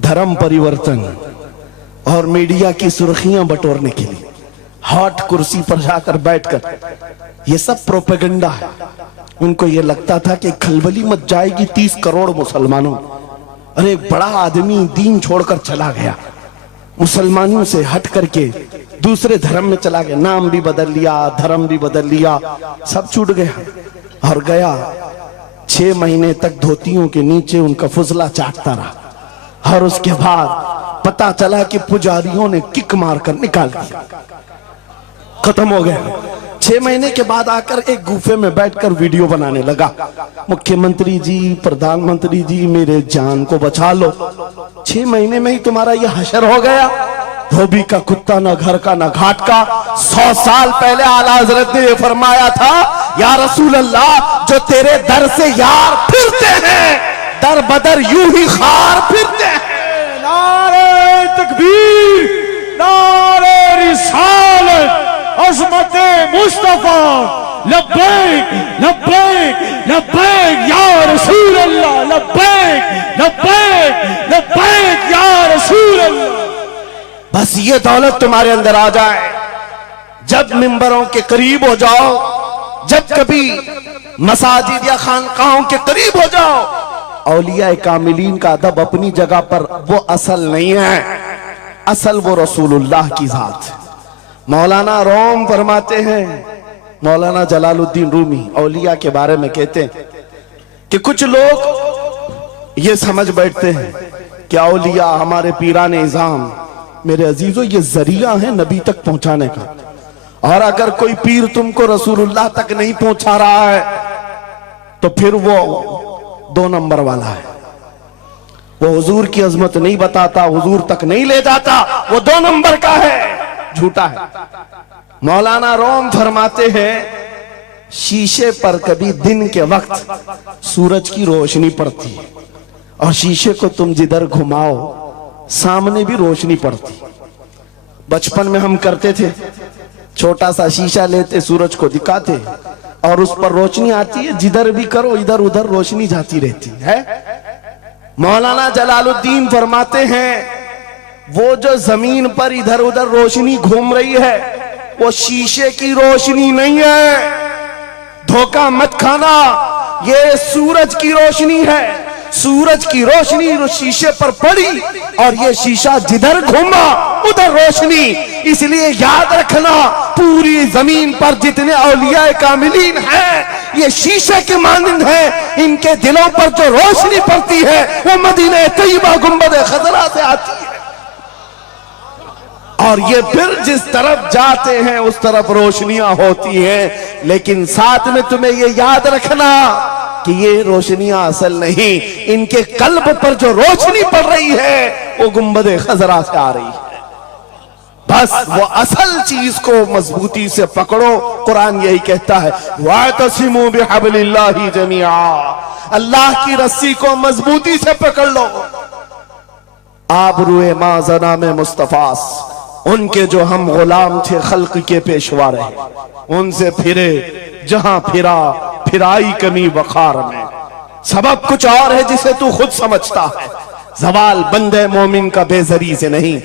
धर्म परिवर्तन और मीडिया की सुर्खियां बटोरने के लिए हॉट कुर्सी पर जाकर बैठकर, ये सब प्रोपेगेंडा है। उनको ये लगता था कि खलबली मच जाएगी 30 करोड़ मुसलमानों। अरे बड़ा आदमी दीन छोड़कर चला गया, मुसलमानों से हट करके दूसरे धर्म में चला गया, नाम भी बदल लिया, धर्म भी बदल लिया, सब छूट गया और गया। 6 महीने तक धोतियों के नीचे उनका फुजला चाटता रहा और उसके बाद पता चला कि पुजारियों ने किक मारकर निकाल दिया, खत्म हो गया। 6 महीने के बाद आकर एक गुफे में बैठकर वीडियो बनाने लगा, मुख्यमंत्री जी, प्रधानमंत्री जी, मेरे जान को बचा लो। 6 महीने में ही तुम्हारा यह हशर हो गया। धोबी का कुत्ता, ना घर का ना घाट का। 100 साल पहले आला हजरत ने यह फरमाया था, या रसूल अल्लाह, जो तेरे दर से यार फिरते हैं, दर बदर यूं ही खार फिरते हैं। नारे तकबीर, नारे रिसालत, अज़मत मुस्तफा, लब्बैक लब्बैक लब्बैक या रसूल अल्लाह, लब्बैक लब्बैक लब्बैक या रसूल अल्लाह। बस ये दौलत तुम्हारे अंदर आ जाए, जब मिंबरों के करीब हो जाओ, जब कभी मसाजिद या खानकाहों के करीब हो जाओ, औलिया कामिलीन का अदब अपनी जगह पर, वो असल नहीं है, असल वो रसूलुल्लाह की जात है। मौलाना रोम फरमाते हैं, मौलाना जलालुद्दीन रूमी औलिया के बारे में कहते हैं कि कुछ लोग ये समझ बैठते हैं कि औलिया हमारे पीराने इज़ाम, मेरे अजीजों ये जरिया है नबी तक पहुंचाने का, और अगर कोई पीर तुमको रसूलुल्लाह तक नहीं पहुंचा रहा है तो फिर वो 2 नंबर वाला है, वो हुजूर की अजमत नहीं बताता, हुजूर तक नहीं ले जाता, वो 2 नंबर का है, झूठा है। मौलाना रोम फरमाते हैं, शीशे पर कभी दिन के वक्त सूरज की रोशनी पड़ती है और शीशे को तुम जिधर घुमाओ सामने भी रोशनी पड़ती। बचपन में हम करते थे, छोटा सा शीशा लेते, सूरज को दिखाते और उस पर रोशनी आती है, जिधर भी करो इधर उधर रोशनी जाती रहती है। मौलाना जलालुद्दीन फरमाते हैं, वो जो जमीन पर इधर उधर रोशनी घूम रही है वो शीशे की रोशनी नहीं है, धोखा मत खाना, ये सूरज की रोशनी है। सूरज की रोशनी शीशे पर पड़ी और ये शीशा जिधर घूमा उधर रोशनी। इसलिए याद रखना, पूरी जमीन पर जितने औलिया कामिलीन हैं ये शीशे के मानिंद हैं। इनके दिलों पर जो रोशनी पड़ती है वो मदीना तैयबा गुंबद खजरा से आती है, और ये फिर जिस तरफ जाते हैं उस तरफ रोशनियां होती हैं। लेकिन साथ में तुम्हें ये याद रखना कि ये रोशनियां असल नहीं, इनके कल्ब पर जो रोशनी पड़ रही है वो गुंबद खजरा से आ रही है। बस वो असल चीज को मजबूती से पकड़ो। कुरान यही कहता है, वातसिमू बिहब्लिल्लाहि जमीआ, अल्लाह की रस्सी को मजबूती से पकड़ लो। आबरूए माज़ना में मुस्तफास, उनके जो हम गुलाम थे, खल्क के पेशवा रहे, उनसे फिरे जहां फिरा फिराई कमी वखार में। सबब कुछ और है जिसे तू खुद समझता है, जवाल बंदे मोमिन का बेजरी से नहीं।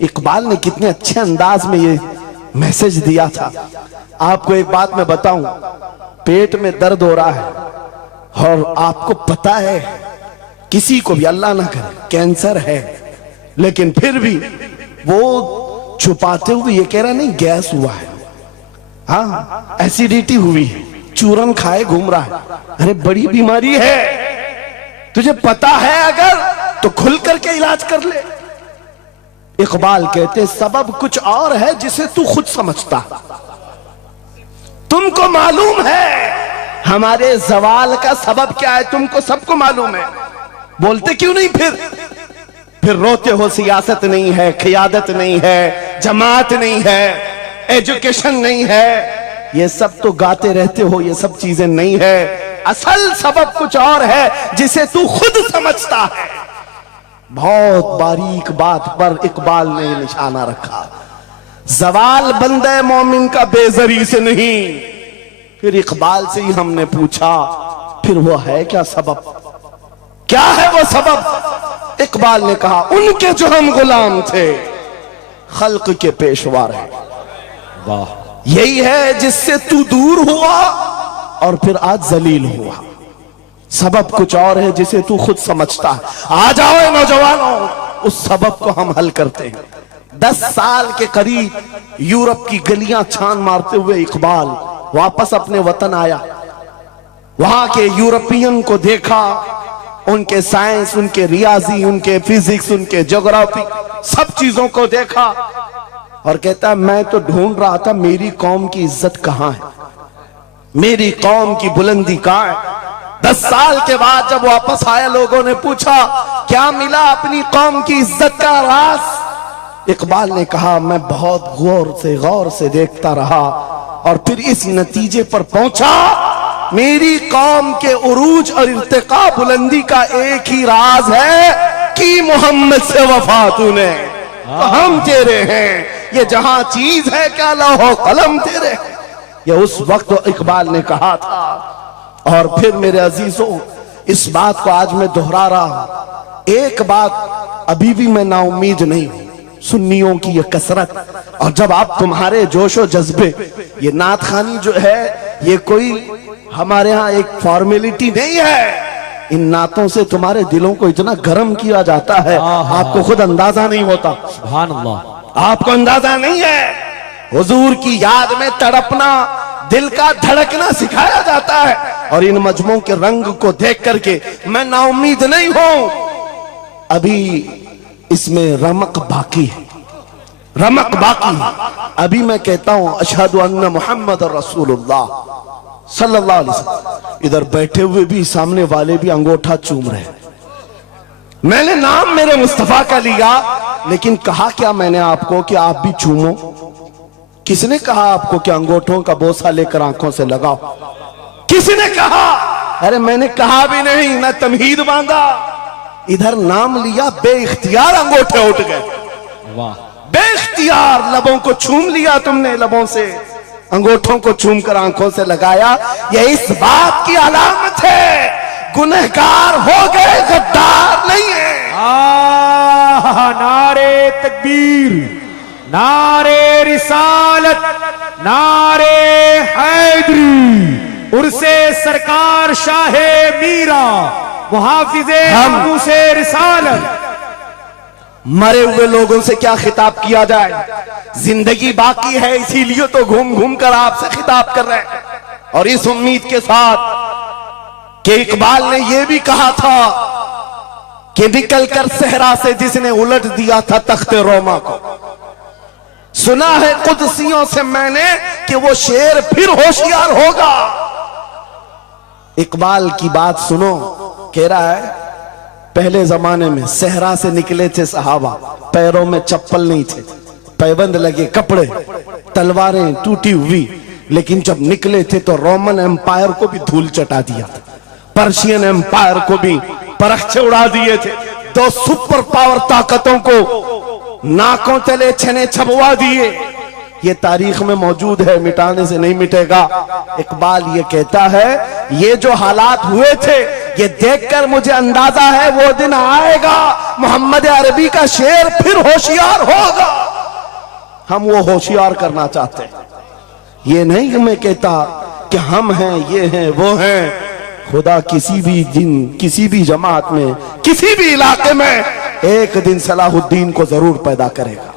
इकबाल ने कितने अच्छे अंदाज में ये मैसेज दिया था। आपको एक बात मैं बताऊं, पेट में दर्द हो रहा है और आपको पता है किसी को भी, अल्लाह ना करे, कैंसर है, लेकिन फिर भी वो छुपाते हुए ये कह रहा नहीं गैस हुआ है, हाँ एसिडिटी हुई है, चूरन खाए घूम रहा है। अरे बड़ी बीमारी है, तुझे पता है अगर तो खुल करके इलाज कर ले। इकबाल कहते सबब कुछ और है जिसे तू खुद समझता। तुमको मालूम है हमारे जवाल का सबब क्या है, तुमको सबको मालूम है, बोलते क्यों नहीं? फिर रोते हो सियासत नहीं है, क़ियादत नहीं है, जमात नहीं है, एजुकेशन नहीं है, ये सब तो गाते रहते हो, ये सब चीजें नहीं है। असल सबब कुछ और है जिसे तू खुद समझता है। बहुत बारीक बात पर इकबाल ने निशाना रखा, जवाल बंदे मोमिन का बेजरी से नहीं। फिर इकबाल से ही हमने पूछा, फिर वो है क्या सबब, क्या है वो सबब? इकबाल ने कहा, उनके जो हम गुलाम थे, खल्क के पेशवा रहे। वाह, यही है जिससे तू दूर हुआ और फिर आज जलील हुआ। सबब कुछ और है जिसे तू खुद समझता है। आ जाओ नौजवानों, उस सबब को हम हल करते हैं। 10 साल के करीब यूरोप की गलियां छान मारते हुए इकबाल वापस अपने वतन आया। वहां के यूरोपियन को देखा, उनके साइंस, उनके रियाजी, उनके फिजिक्स, उनके ज्योग्राफी, सब चीजों को देखा और कहता मैं तो ढूंढ रहा था मेरी कौम की इज्जत कहां है, मेरी कौम की बुलंदी कहां है। 10 साल के बाद जब वापस आया, लोगों ने पूछा क्या मिला अपनी कौम की इज्जत का राज? इकबाल ने कहा मैं बहुत गौर से देखता रहा और फिर इस नतीजे पर पहुंचा, मेरी कौम के उरूज और इर्तिका बुलंदी का एक ही राज है कि मोहम्मद से वफा तूने, तो हम तेरे हैं। ये जहां चीज है क्या लौहो कलम तेरे। ये उस वक्त इकबाल ने कहा था। और फिर मेरे अजीजों, इस बात को आज मैं दोहरा रहा हूं। एक बात अभी भी मैं नाउम्मीद नहीं हूं, सुन्नियों की ये कसरत। और जब आप तुम्हारे जोशो जज्बे, ये नात खानी जो है ये कोई हमारे यहाँ एक फॉर्मेलिटी नहीं है, इन नातों से तुम्हारे दिलों को इतना गर्म किया जाता है आपको खुद अंदाजा नहीं होता। सुभान अल्लाह, आपको अंदाजा नहीं है। हुजूर की याद में तड़पना, दिल का धड़कना सिखाया जाता है। और इन मजमों के रंग को देख करके मैं नाउम्मीद नहीं हूं, अभी इसमें रमक बाकी है, रमक बाकी है। अभी मैं कहता हूं अशहदु अन्ना मुहम्मद रसूलुल्लाह सल्लल्लाहु अलैहि वसल्लम। इधर बैठे हुए भी, सामने वाले भी अंगूठा चूम रहे हैं। मैंने नाम मेरे मुस्तफा का लिया, लेकिन कहा क्या मैंने आपको कि आप भी चूमो? किसने कहा आपको कि अंगूठों का बोसा लेकर आंखों से लगाओ? किसने कहा? अरे मैंने कहा भी नहीं, ना तमहीद बांधा, इधर नाम लिया, बेइख्तियार अंगूठे उठ गए। वाह, बेइख्तियार लबों को छूम लिया तुमने, लबों से अंगूठों को छूम कर आंखों से लगाया। यह इस बात की अलामत है गुनहगार हो गए, गद्दार नहीं है। नारे तकबीर, नारे रिसालत, नारे हैदरी, उर्से सरकार शाहे मीरा, मुहाफिजे हमसे रिसालत। मरे हुए लोगों से क्या खिताब किया जाए, जिंदगी बाकी है इसीलिए तो घूम घूम कर आपसे खिताब कर रहे हैं। और इस उम्मीद के साथ कि इकबाल ने यह भी कहा था कि निकल कर सहरा से जिसने उलट दिया था तख्ते रोमा को, सुना है कुदसियों से मैंने कि वो शेर फिर होशियार होगा। इकबाल की बात सुनो, कह रहा है पहले जमाने में सहरा से निकले थे सहाबा, पैरों में चप्पल नहीं थे, पैबंद लगे कपड़े, तलवारें टूटी हुई, लेकिन जब निकले थे तो रोमन एम्पायर को भी धूल चटा दिया था, पर्शियन एम्पायर को भी परखचे उड़ा दिए थे, दो सुपर पावर ताकतों को नाकों तले छने छपवा दिए। ये तारीख में मौजूद है, मिटाने से नहीं मिटेगा। इकबाल ये कहता है ये जो हालात हुए थे ये देखकर मुझे अंदाजा है वो दिन आएगा मोहम्मद अरबी का शेर फिर होशियार होगा। हम वो होशियार करना चाहते हैं, ये नहीं कि मैं कहता कि हम हैं ये हैं वो हैं। खुदा किसी भी दिन किसी भी जमात में किसी भी इलाके में एक दिन सलाहुद्दीन को जरूर पैदा करेगा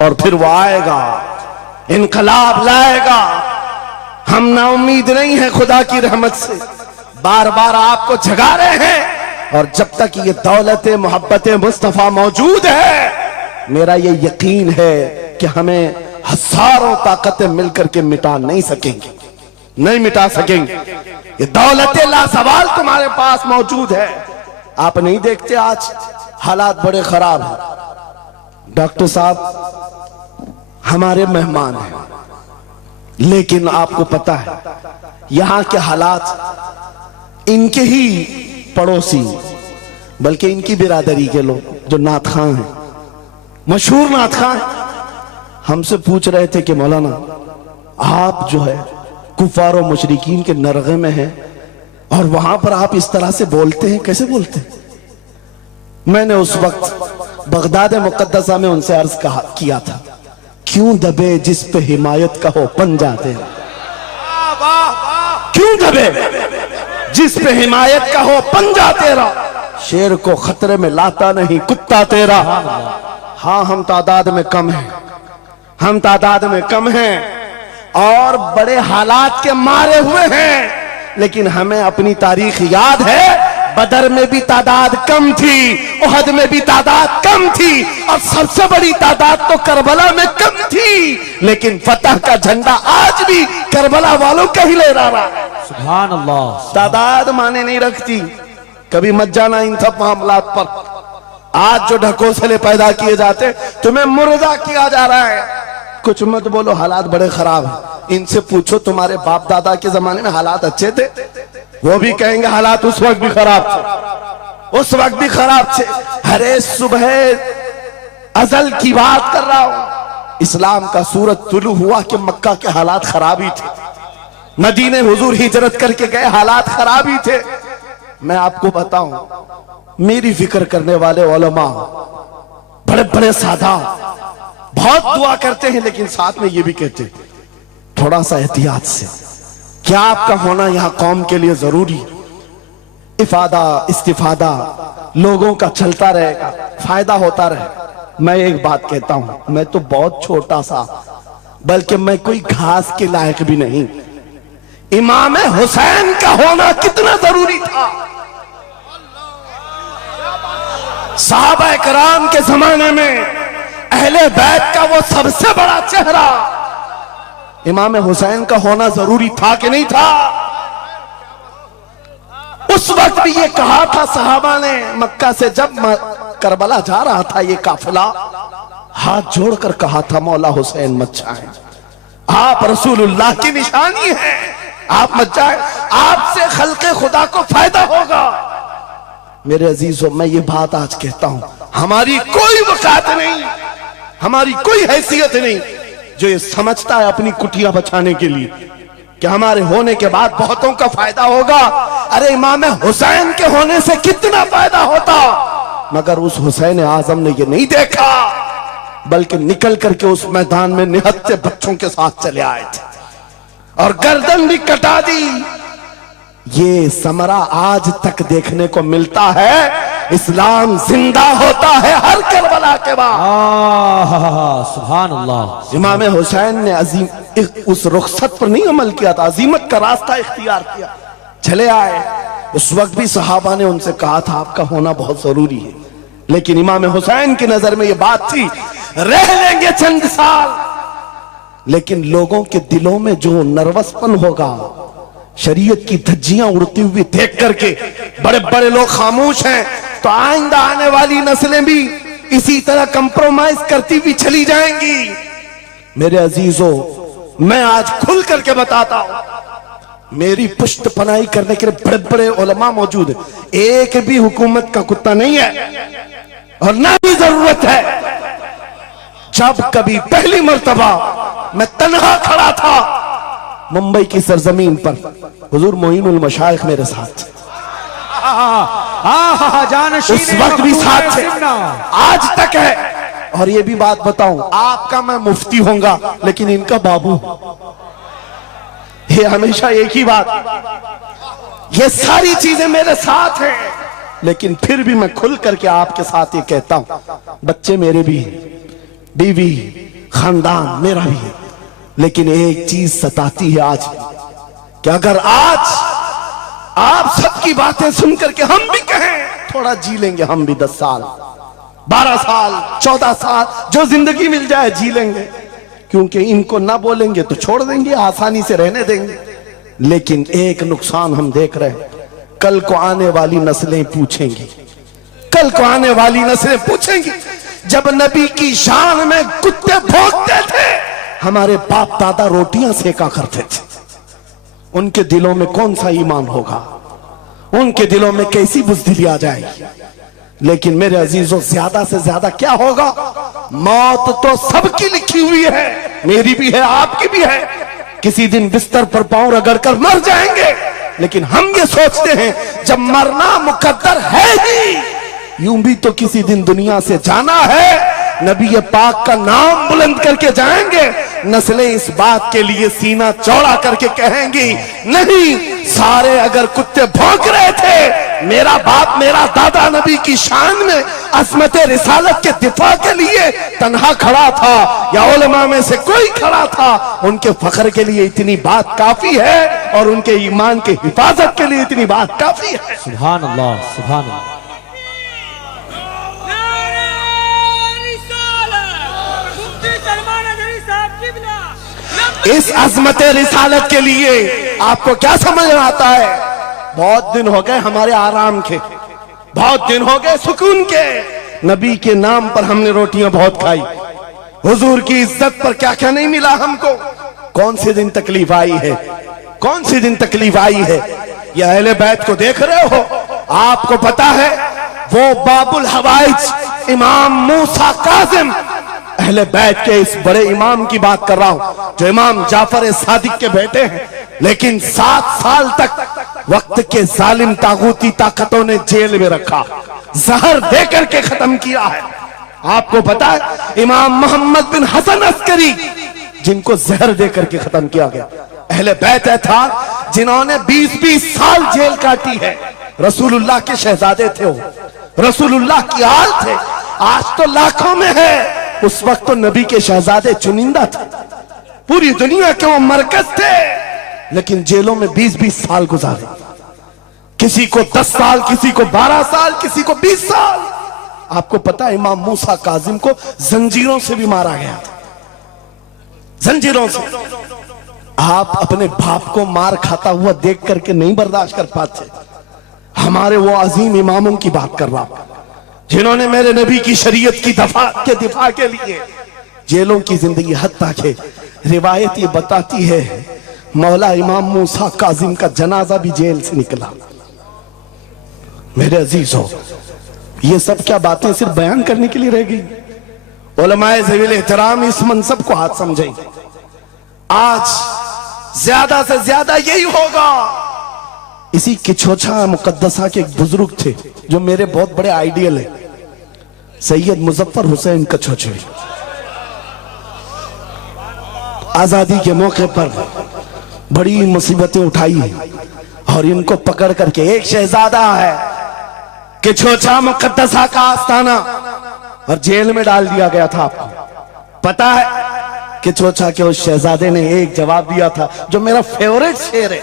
और फिर वो आएगा, इनकलाब लाएगा। हम ना उम्मीद नहीं है खुदा की रहमत से, बार बार आपको जगा रहे हैं। और जब तक ये दौलत मोहब्बत मुस्तफा मौजूद है, मेरा ये यकीन है कि हमें हजारों ताकतें मिलकर के मिटा नहीं सकेंगे, नहीं मिटा सकेंगे। ये दौलत लासवाल तुम्हारे पास मौजूद है। आप नहीं देखते आज हालात बड़े खराब हैं। डॉक्टर साहब हमारे मेहमान हैं, लेकिन आपको पता है यहां के हालात इनके ही पड़ोसी बल्कि इनकी बिरादरी के लोग जो नात खां हैं, मशहूर नात खां, हमसे पूछ रहे थे कि मौलाना आप जो है कुफार और मुशरिकीन के नरगे में हैं और वहां पर आप इस तरह से बोलते हैं, कैसे बोलते हैं? मैंने उस वक्त बगदाद मुकद्दसा में उनसे अर्ज किया था, क्यों दबे जिस पे हिमायत का हो पंजा तेरा, क्यों दबे जिस पे हिमायत का हो पंजा तेरा, शेर को खतरे में लाता नहीं कुत्ता तेरा। हाँ हम तादाद में कम हैं, हम तादाद में कम हैं और बड़े हालात के मारे हुए हैं, लेकिन हमें अपनी तारीख याद है। बदर में भी तादाद कम थी, उहद में भी तादाद कम थी और सबसे बड़ी तादाद तो करबला में कम थी, लेकिन फतह का झंडा आज भी करबला वालों का ही लहरा रहा है। सुभान अल्लाह। तादाद माने नहीं रखती, कभी मत जाना इन सब मामलात पर। आज जो ढकोसले पैदा किए जाते, तुम्हें मुर्दा किया जा रहा है। कुछ मत बोलो, हालात बड़े खराब हैं। इनसे पूछो तुम्हारे बाप दादा के जमाने में हालात अच्छे थे, वो भी कहेंगे हालात उस वक्त भी खराब थे, उस वक्त भी खराब थे। हरे सुबह अजल की बात कर रहा हूं, इस्लाम का सूरज तुलू हुआ कि मक्का के हालात खराब ही थे, मदीने हुजूर हिजरत करके गए हालात खराब ही थे। मैं आपको बताऊं, मेरी फिक्र करने वाले उलमा बड़े बड़े सादा बहुत दुआ करते हैं, लेकिन साथ में ये भी कहते हैं थोड़ा सा एहतियात से, क्या आपका होना यहां कौम के लिए जरूरी, इफादा इस्तिफादा लोगों का चलता रहेगा, फायदा होता रहे। मैं एक बात कहता हूं, मैं तो बहुत छोटा सा, बल्कि मैं कोई घास के लायक भी नहीं। इमाम हुसैन का होना कितना जरूरी था। सहाबा कराम के जमाने में अहले बैत का वो सबसे बड़ा चेहरा इमाम हुसैन का होना जरूरी था कि नहीं था? उस वक्त भी ये कहा था सहाबा ने, मक्का से जब करबला जा रहा था ये काफिला, हाथ जोड़कर कहा था मौला हुसैन मत जाए, आप रसूलुल्लाह की निशानी है, आप मत जाए, आपसे खल्के खुदा को फायदा होगा। मेरे अजीजों, मैं ये बात आज कहता हूं, हमारी कोई वकात नहीं, हमारी कोई हैसियत नहीं जो ये समझता है अपनी कुटिया बचाने के लिए कि हमारे होने के बाद बहुतों का फायदा होगा। अरे इमाम हुसैन के होने से कितना फायदा होता, मगर उस हुसैन आजम ने ये नहीं देखा, बल्कि निकल करके उस मैदान में निहत्थे बच्चों के साथ चले आए थे और गर्दन भी कटा दी। ये समरा आज तक देखने को मिलता है, इस्लाम जिंदा होता है हर करबला के बाद। सुभान अल्लाह। इमाम हुसैन ने अजीम उस रुखसत पर नहीं अमल किया था, अजीमत का रास्ता इख्तियार किया, चले आए। उस वक्त भी सहाबा ने उनसे कहा था आपका होना बहुत जरूरी है, लेकिन इमाम हुसैन की नजर में यह बात थी रह लेंगे चंद साल, लेकिन लोगों के दिलों में जो नर्वसपन होगा, शरीयत की धज्जियां उड़ती हुई देख करके बड़े बड़े लोग खामोश हैं, तो आइंदा आने वाली नस्लें भी इसी तरह कंप्रोमाइज करती हुई चली जाएंगी। मेरे अजीजों, मैं आज खुल करके बताता हूं, मेरी पुष्ट पनाही करने के लिए बड़े बड़े उलमा मौजूद है, एक भी हुकूमत का कुत्ता नहीं है और ना भी जरूरत है। जब कभी पहली मर्तबा मैं तन्हा खड़ा था मुंबई की सरजमीन पर, हुजूर मोइनुल मशाइख मेरे साथ, उस वक्त भी साथ थे, आज तक है। और ये भी बात बताऊं, आपका मैं मुफ्ती होऊंगा लेकिन इनका बाबू, ये हमेशा एक ही बात, ये सारी चीजें मेरे साथ हैं, लेकिन फिर भी मैं खुल करके आपके साथ ये कहता हूं, बच्चे मेरे भी हैं, बीवी खानदान मेरा भी है, लेकिन एक चीज सताती है आज कि अगर आज आप सबकी बातें सुन करके हम भी कहें थोड़ा जी लेंगे, हम भी 10 साल 12 साल 14 साल जो जिंदगी मिल जाए जी लेंगे, क्योंकि इनको ना बोलेंगे तो छोड़ देंगे, आसानी से रहने देंगे। लेकिन एक नुकसान हम देख रहे हैं, कल को आने वाली नस्लें पूछेंगी, कल को आने वाली नस्लें पूछेंगी, जब नबी की शान में कुत्ते भौंकते थे हमारे बाप दादा रोटियां सेका करते थे, उनके दिलों में कौन सा ईमान होगा, उनके दिलों में कैसी बुज़दिली आ जाएगी। लेकिन मेरे अजीजों, ज्यादा से ज्यादा क्या होगा, मौत तो सबकी लिखी हुई है, मेरी भी है आपकी भी है, किसी दिन बिस्तर पर पांव रगड़ कर मर जाएंगे, लेकिन हम ये सोचते हैं जब मरना मुकद्दर है ही, यूं भी तो किसी दिन दुनिया से जाना है, नबी पाक का नाम बुलंद करके जाएंगे, नस्लें इस बात के लिए सीना चौड़ा करके कहेंगी, नहीं सारे अगर कुत्ते भौंक रहे थे, मेरा बाप मेरा दादा नबी की शान में असमत रिसालत के दिफा के लिए तन्हा खड़ा था या उलमा में से कोई खड़ा था, उनके फख्र के लिए इतनी बात काफी है और उनके ईमान के हिफाजत के लिए इतनी बात काफी है। सुभान अल्लाह, सुभान अल्लाह। इस अजमत रिसालत के लिए आपको क्या समझ में आता है, बहुत दिन हो गए हमारे आराम के, बहुत दिन हो गए सुकून के, नबी के नाम पर हमने रोटियां बहुत खाई, हुजूर की इज्जत पर क्या क्या नहीं मिला हमको, कौन से दिन तकलीफ आई है, कौन से दिन तकलीफ आई है। ये अहले बैत को देख रहे हो, आपको पता है वो बाबुल हवाइज इमाम मूसा काजिम, अहले बैत के इस बड़े इमाम की बात कर रहा हूं जो इमाम जाफर सादिक के बेटे हैं, लेकिन 7 साल तक वक्त के जालिम तागूती ताकतों ने जेल में रखा, जहर देकर के खत्म किया है। आपको पता है इमाम मोहम्मद बिन हसन अस्करी जिनको जहर देकर के खत्म किया गया, अहले बैत था जिन्होंने 20-20 साल जेल काटी है, रसूलुल्लाह के शहजादे थे वो, रसूलुल्लाह की आल थे, आज तो लाखों में है, उस वक्त तो नबी के शहजादे चुनिंदा थे, पूरी दुनिया के वो मरकज थे, लेकिन जेलों में 20-20 साल गुजारे, किसी को 10 साल, किसी को 12 साल, किसी को 20 साल। आपको पता है इमाम मूसा काजिम को जंजीरों से भी मारा गया था, जंजीरों से। आप अपने बाप को मार खाता हुआ देख करके नहीं बर्दाश्त कर पाते, हमारे वो अजीम इमामों की बात कर रहा हूं जिन्होंने मेरे नबी की शरीयत की दिफा के लिए जेलों की जिंदगी, हत्ता के रिवायत ये बताती है मौला इमाम मूसा काजिम का जनाजा भी जेल से निकला। मेरे अजीजों, ये सब क्या बातें सिर्फ बयान करने के लिए रह गई? उलमाए ज़वील एहतराम इस मनसब को हाथ समझेंगे, आज ज्यादा से ज्यादा यही होगा। इसी किछोछा मुकद्दसा के एक बुजुर्ग थे जो मेरे बहुत बड़े आइडियल है, सैयद मुजफ्फर हुसैन कछोछे। आजादी के मौके पर बड़ी मुसीबतें उठाई और इनको पकड़ करके, एक शहजादा है कि छोचा मुकद्दसा का आस्थाना और जेल में डाल दिया गया था। आपको पता है कि छोचा के उस शहजादे ने एक जवाब दिया था जो मेरा फेवरेट शेर है,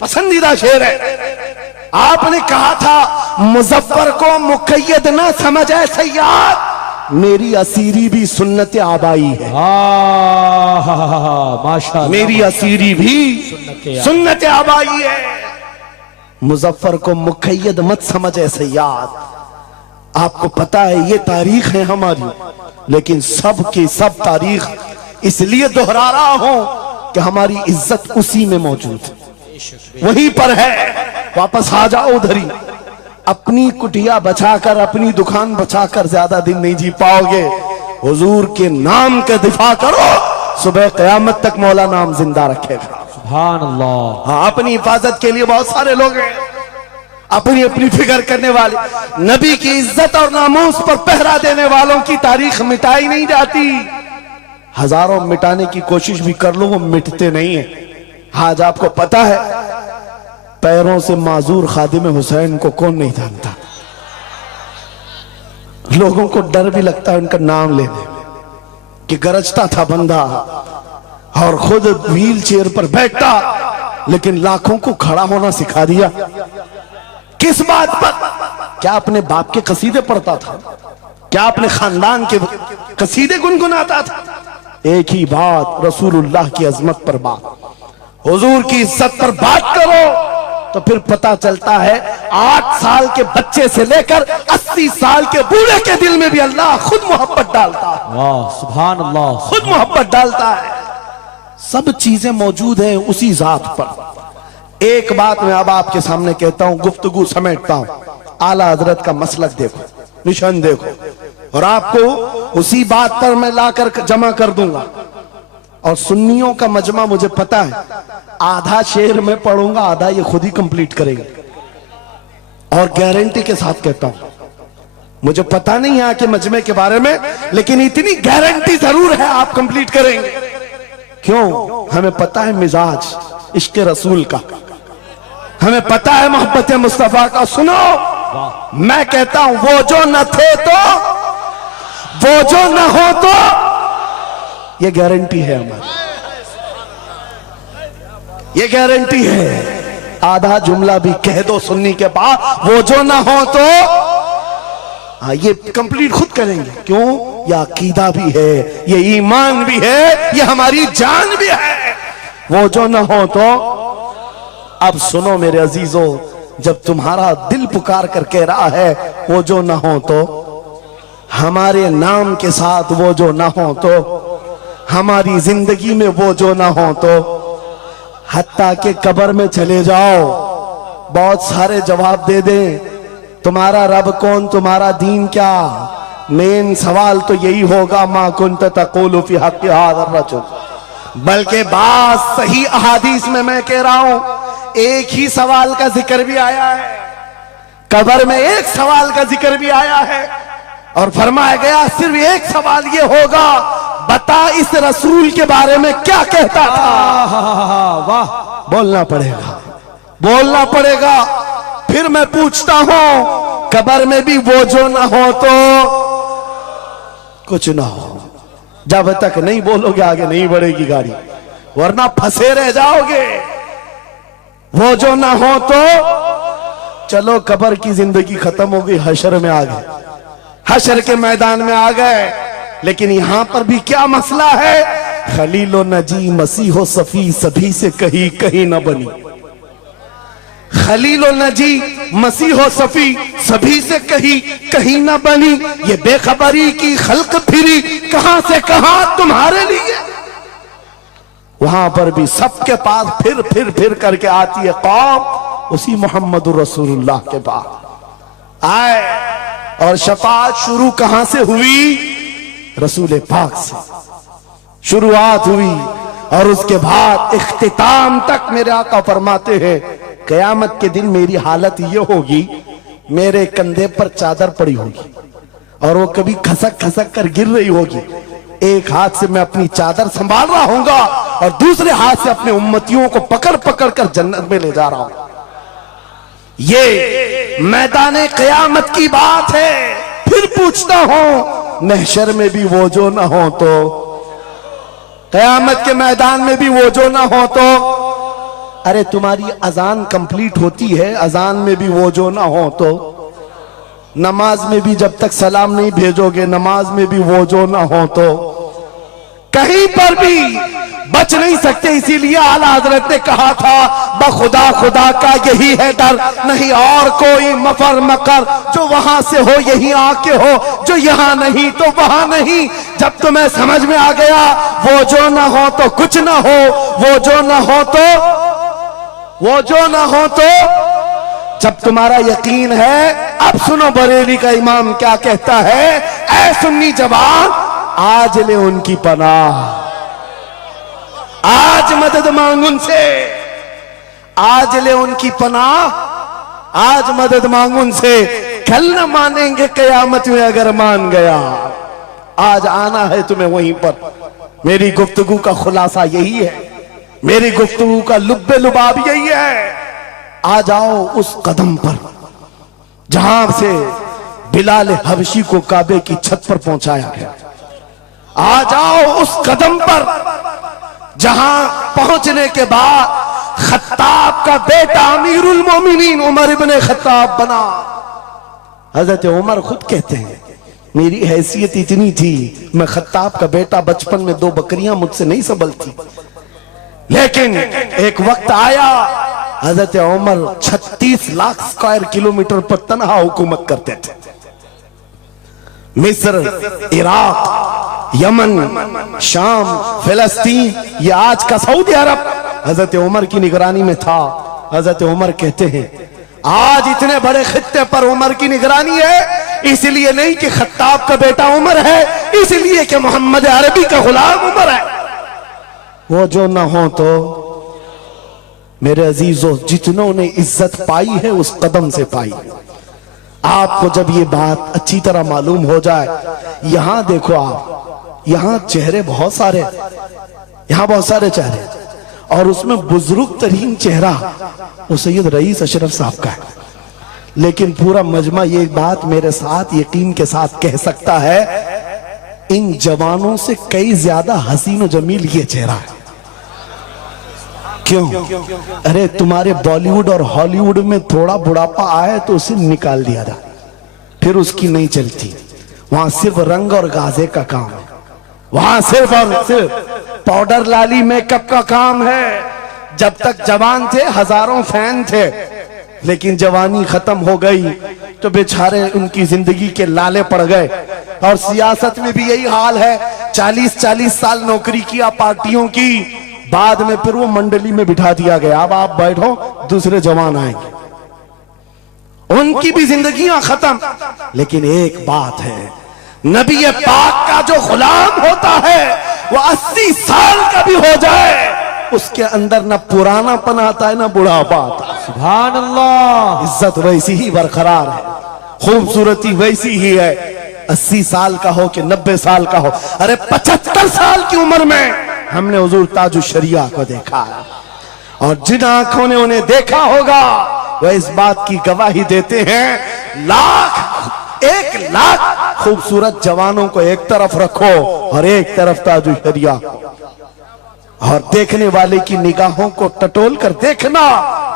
पसंदीदा शेर है। आपने कहा था मुजफ्फर को मुकैयद ना समझे सैयाद, मेरी असीरी भी सुन्नत आबाई है। माशाअल्लाह, मेरी असीरी भी सुन्नत आबाई है। मुजफ्फर को मुकैयद मत समझे सैयाद। आपको पता है ये तारीख है हमारी, लेकिन सब की सब तारीख इसलिए दोहरा रहा हूं कि हमारी इज्जत उसी में मौजूद है, वहीं पर है। वापस आ जाओ उधर ही। अपनी कुटिया बचाकर, अपनी दुकान बचाकर ज्यादा दिन नहीं जी पाओगे। हुजूर के नाम का दिफा करो, सुबह क़यामत तक मौला नाम जिंदा रखेगा। सुभान अल्लाह। हाँ, अपनी हिफाजत के लिए बहुत सारे लोग हैं, अपनी अपनी फिक्र करने वाले। नबी की इज्जत और नामूस पर पहरा देने वालों की तारीख मिटाई नहीं जाती। हजारों मिटाने की कोशिश भी कर लो, वो मिटते नहीं है। आज आपको पता है पैरों से माजूर खादिम हुसैन को कौन नहीं जानता। लोगों को डर भी लगता है उनका नाम लेने में कि गरजता था बंदा और खुद व्हील चेयर पर बैठता, लेकिन लाखों को खड़ा होना सिखा दिया। किस बात पर? क्या अपने बाप के कसीदे पढ़ता था? क्या अपने खानदान के कसीदे गुनगुनाता था? एक ही बात, रसूलुल्लाह की अजमत पर बात, हुजूर की इज्जत पर बात करो तो फिर पता चलता है 8 साल के बच्चे से लेकर 80 साल के बूढ़े के दिल में भी अल्लाह खुद मोहब्बत डालता है। वाह, सुभान अल्लाह, खुद मोहब्बत डालता है। सब चीजें मौजूद हैं उसी जात पर। एक बात मैं अब आपके सामने कहता हूं, गुफ्तगू समेटता हूं। आला हजरत का मसलक देखो, निशान देखो, और आपको उसी बात पर मैं लाकर जमा कर दूंगा। और सुन्नियों का मजमा मुझे पता है, आधा शेर में पढ़ूंगा, आधा ये खुद ही कंप्लीट करेंगे। और गारंटी के साथ कहता हूं, मुझे पता नहीं है कि मजमे के बारे में, लेकिन इतनी गारंटी जरूर है आप कंप्लीट करेंगे। क्यों? हमें पता है मिजाज इश्क रसूल का, हमें पता है मोहब्बत मुस्तफा का। सुनो, मैं कहता हूं वो जो न थे तो, वो जो न हो तो, ये गारंटी है हमारी, ये गारंटी है। आधा जुमला भी कह दो सुन्नी के बाद, वो जो ना हो तो, हाँ ये कंप्लीट खुद करेंगे। क्यों? ये अकीदा भी है, ये ईमान भी है, ये हमारी जान भी है। वो जो ना हो तो। अब सुनो मेरे अजीजों, जब तुम्हारा दिल पुकार कर कह रहा है वो जो ना हो तो, हमारे नाम के साथ वो जो ना हो तो, हमारी जिंदगी में वो जो ना हो तो, हत्ता के कब्र में चले जाओ, बहुत सारे जवाब दे दें, तुम्हारा रब कौन, तुम्हारा दीन क्या। मेन सवाल तो यही होगा, मा कुंत तक़ूलु फी हक़्क़ि हाज़ा रजुल। बल्कि बात सही अहादीस में मैं कह रहा हूं, एक ही सवाल का जिक्र भी आया है, कब्र में एक सवाल का जिक्र भी आया है, और फरमाया गया सिर्फ एक सवाल ये होगा, बता इस रसूल के बारे में क्या कहता था। वाह, बोलना पड़ेगा, बोलना पड़ेगा। फिर मैं पूछता हूं, कब्र में भी वो जो ना हो तो कुछ ना हो। जब तक नहीं बोलोगे आगे नहीं बढ़ेगी गाड़ी, वरना फंसे रह जाओगे। वो जो ना हो तो, चलो कब्र की जिंदगी खत्म हो गई, हशर में आ गए, हशर के मैदान में आ गए। लेकिन यहां पर भी क्या मसला है, खलीलो नजी मसीहो सफी सभी से कहीं कहीं न बनी। खलीलो नजी मसीहो सफी सभी से कहीं कहीं न बनी। ये बेखबरी की खल्क फिरी कहां से कहां तुम्हारे लिए। वहां पर भी सबके पास फिर करके आती है कौम उसी मोहम्मद रसूलुल्लाह के पास आए। और शफाअत शुरू कहां से हुई? रसूल पाक से शुरुआत हुई, और उसके बाद इख्तिताम तक मेरे आका फरमाते हैं, कयामत के दिन मेरी हालत ये होगी, मेरे कंधे पर चादर पड़ी होगी और वो कभी खसक खसक कर गिर रही होगी। एक हाथ से मैं अपनी चादर संभाल रहा हूंगा और दूसरे हाथ से अपने उम्मतियों को पकड़ पकड़ कर जन्नत में ले जा रहा हूं। ये मैदान क़यामत की बात है। फिर पूछता हूं, महशर में भी वो जो ना हो तो, क़यामत के मैदान में भी वो जो ना हो तो, अरे तुम्हारी अजान कंप्लीट होती है, अजान में भी वो जो ना हो तो, नमाज में भी जब तक सलाम नहीं भेजोगे, नमाज में भी वो जो ना हो तो, कहीं पर भी बच नहीं सकते। इसीलिए आला हजरत ने कहा था, बखुदा खुदा का यही है डर, नहीं और कोई मफर मकर, जो वहां से हो यही आके हो, जो यहां नहीं तो वहां नहीं। जब तुम्हें समझ में आ गया वो जो ना हो तो कुछ ना हो, वो जो ना हो तो, वो जो ना हो तो, जब तुम्हारा यकीन है, अब सुनो बरेली का इमाम क्या कहता है, ऐ सुन्नी जवान आज ले उनकी पनाह, आज मदद मांग उनसे, आज ले उनकी पनाह, आज मदद मांग उनसे, कल न मानेंगे कयामत में अगर मान गया। आज आना है तुम्हें वहीं पर। मेरी गुफ्तगू का खुलासा यही है, मेरी गुफ्तगू का लुब्बे लुबाब यही है। आ जाओ उस कदम पर जहां से बिलाल हबशी को काबे की छत पर पहुंचाया गया। आ जाओ उस कदम पर जहां पहुंचने के बाद खत्ताब का बेटा अमीरुल मोमिनीन उमर इब्ने खत्ताब बना। हजरत उमर खुद कहते हैं, मेरी हैसियत इतनी थी, मैं खत्ताब का बेटा, बचपन में 2 बकरियां मुझसे नहीं संभलती, लेकिन एक वक्त आया हजरत उमर 36 लाख स्क्वायर किलोमीटर पर तनहा हुकूमत करते थे। मिस्र, इराक, यमन, शाम, फिलिस्तीन, ये आज का सऊदी अरब हजरत उमर की निगरानी में था। हजरत उमर कहते हैं, आज इतने बड़े खित्ते पर उमर की निगरानी है, इसलिए नहीं कि खत्ताब का बेटा उमर है, इसलिए कि मोहम्मद अरबी का गुलाम उमर है। वो जो ना हो तो, मेरे अजीजों, जितनों ने इज्जत पाई है उस कदम से पाई। आपको जब ये बात अच्छी तरह मालूम हो जाए, यहां देखो आप, यहां चेहरे बहुत सारे, यहां बहुत सारे चेहरे, और उसमें बुजुर्ग तरीन चेहरा वो सैयद रईस अशरफ साहब का है। लेकिन पूरा मजमा ये बात मेरे साथ यकीन के साथ कह सकता है, इन जवानों से कई ज्यादा हसीन और जमील ये चेहरा है। क्यों? अरे तुम्हारे बॉलीवुड और हॉलीवुड में थोड़ा बुढ़ापा आए तो उसे निकाल दिया था, फिर उसकी नहीं चलती। वहां सिर्फ रंग और गाजे का काम है, वहां सिर्फ और सिर्फ पाउडर लाली मेकअप का काम है। जब तक जवान थे हजारों फैन थे, लेकिन जवानी खत्म हो गई तो बेचारे उनकी जिंदगी के लाले पड़ गए। और सियासत में भी यही हाल है, 40-40 साल नौकरी किया पार्टियों की, बाद में फिर वो मंडली में बिठा दिया गया, अब आप बैठो दूसरे जवान आएंगे, उनकी भी जिंदगियां खत्म। लेकिन एक बात है, नबी पाक का जो गुलाम होता है वो 80 साल का भी हो जाए, उसके अंदर ना पुरानापन आता है ना बुढ़ापा आता है। सुभान अल्लाह। इज्जत वैसी ही बरकरार है, खूबसूरती वैसी ही है, 80 साल का हो कि 90 साल का हो। अरे 75 साल की उम्र में हमने हुजूर ताजुश शरिया को देखा है, और जिन आंखों ने उन्हें देखा होगा वह इस बात की गवाही देते हैं, 1 लाख खूबसूरत जवानों को एक तरफ रखो और एक तरफ ताजुश शरिया, और देखने वाले की निगाहों को टटोल कर देखना,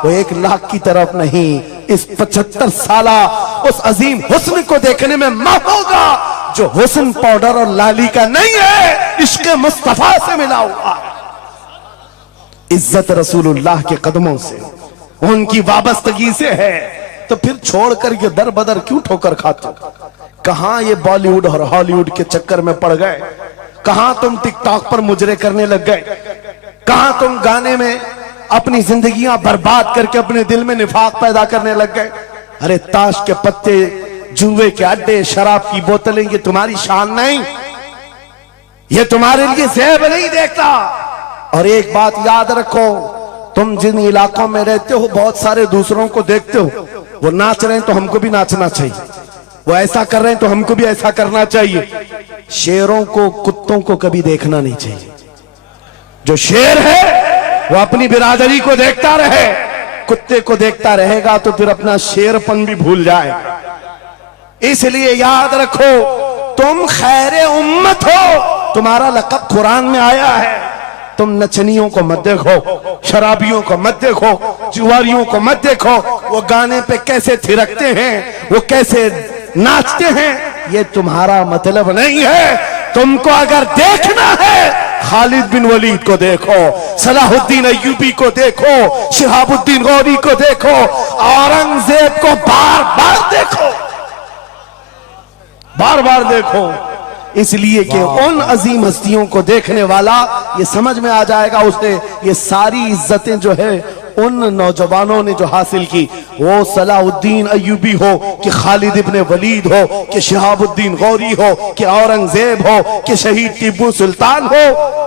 वो 1 लाख की तरफ नहीं, इस 75 साला उस अजीम हुस्न को देखने में मां होगा जो हुस्न पाउडर और लाली का नहीं है, इश्क मुस्तफा से मिला हुआ। इज्जत रसूलुल्लाह के कदमों से, उनकी वाबस्तगी से है, तो फिर छोड़कर ये दर बदर क्यों ठोकर खाते? कहां ये बॉलीवुड और हॉलीवुड के चक्कर में पड़ गए? कहां तुम टिकटॉक पर मुजरे करने लग गए? कहां तुम गाने में अपनी जिंदगियां बर्बाद करके अपने दिल में निफाक पैदा करने लग गए? अरे ताश के पत्ते, जुए के अड्डे, शराब की बोतलें, ये तुम्हारी शान नहीं, ये तुम्हारे लिए ज़ेब नहीं देखता। और एक बात याद रखो, तुम जिन इलाकों में रहते हो बहुत सारे दूसरों को देखते हो, वो नाच रहे हैं तो हमको भी नाचना चाहिए, वो ऐसा कर रहे हैं तो हमको भी ऐसा करना चाहिए। शेरों को, कुत्तों को कभी देखना नहीं चाहिए। जो शेर है वो अपनी बिरादरी को देखता रहे, कुत्ते को देखता रहेगा तो फिर अपना शेरपन भी भूल जाएगा। इसलिए याद रखो, तुम खैर उम्मत हो, तुम्हारा लक़ब कुरान में आया है। तुम नचनियों को मत देखो, शराबियों को मत देखो, जुआरियों को मत देखो, वो गाने पे कैसे थिरकते हैं, वो कैसे नाचते हैं, ये तुम्हारा मतलब नहीं है। तुमको अगर देखना है, खालिद बिन वलीद को देखो, सलाहुद्दीन अय्यूबी को देखो, शिहाबुद्दीन गौरी को देखो, औरंगजेब को बार बार देखो, बार बार देखो। इसलिए कि उन अजीम हस्तियों को देखने वाला ये समझ में आ जाएगा उसे ये सारी इज्जतें जो है उन नौजवानों ने जो हासिल की, वो सलाहुद्दीन अय्यूबी हो कि खालिद इब्ने वलीद हो कि शिहाबुद्दीन गौरी हो कि औरंगजेब हो कि शहीद टीपू सुल्तान हो,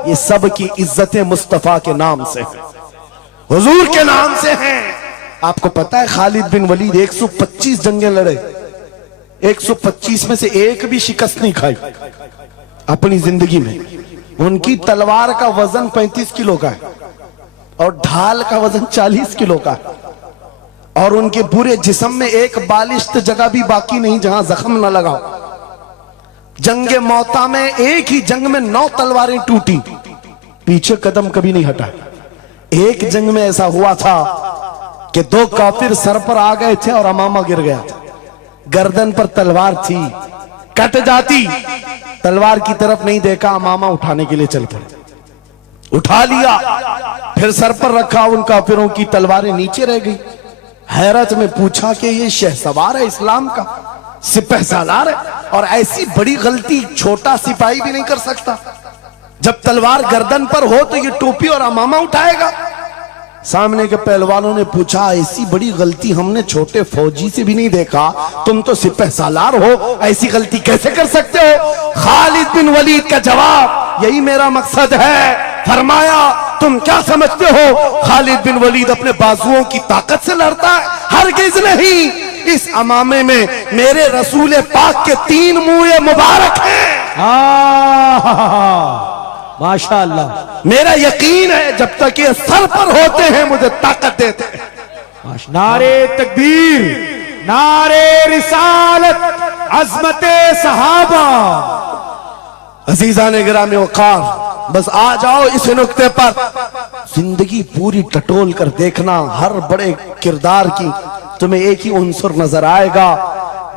ये सब की इज्जतें मुस्तफा के नाम से हैं, हुजूर के नाम से हैं। आपको पता है खालिद बिन वलीद 125 जंगें लड़े, 125 में से एक भी शिकस्त नहीं खाई अपनी जिंदगी में। उनकी तलवार का वजन 35 किलो का है और ढाल का वजन 40 किलो का है, और उनके पूरे जिस्म में एक बालिश्त जगह भी बाकी नहीं जहां जख्म न लगाओ। जंगे मौता में एक ही जंग में 9 तलवारें टूटी, पीछे कदम कभी नहीं हटा। एक जंग में ऐसा हुआ था कि 2 काफिर सर पर आ गए थे और अमामा गिर गया था, गर्दन पर तलवार थी, कट जाती, तलवार की तरफ नहीं देखा, अमामा उठाने के लिए चल पड़े, उठा लिया, फिर सर पर रखा, उन काफिरों की तलवारें नीचे रह गई। हैरत में पूछा कि ये शहसवार है इस्लाम का, सिपह सालार है, और ऐसी बड़ी गलती छोटा सिपाही भी नहीं कर सकता। जब तलवार गर्दन पर हो तो ये टोपी और अमामा उठाएगा। सामने के पहलवानों ने पूछा, ऐसी बड़ी गलती हमने छोटे फौजी से भी नहीं देखा, तुम तो सिपह सालार हो, ऐसी गलती कैसे कर सकते हो? खालिद बिन वलीद का जवाब, यही मेरा मकसद है। फरमाया, तुम क्या समझते हो खालिद बिन वलीद अपने बाजुओं की ताकत से लड़ता है? हरगिज नहीं। इस अमामे में मेरे रसूल पाक के 3 मुंह मुबारक हैं। माशाअल्लाह, मेरा यकीन है जब तक ये सर पर होते हैं मुझे ताकत देते हैं। नारे तकबीर, नारे रिसालत, अजमते सहाबा। अजीजा ने गिरामी वकार, बस आ जाओ इस नुक्ते पर, जिंदगी पूरी टटोल कर देखना, हर बड़े किरदार की तुम्हें एक ही उन्सुर नजर आएगा,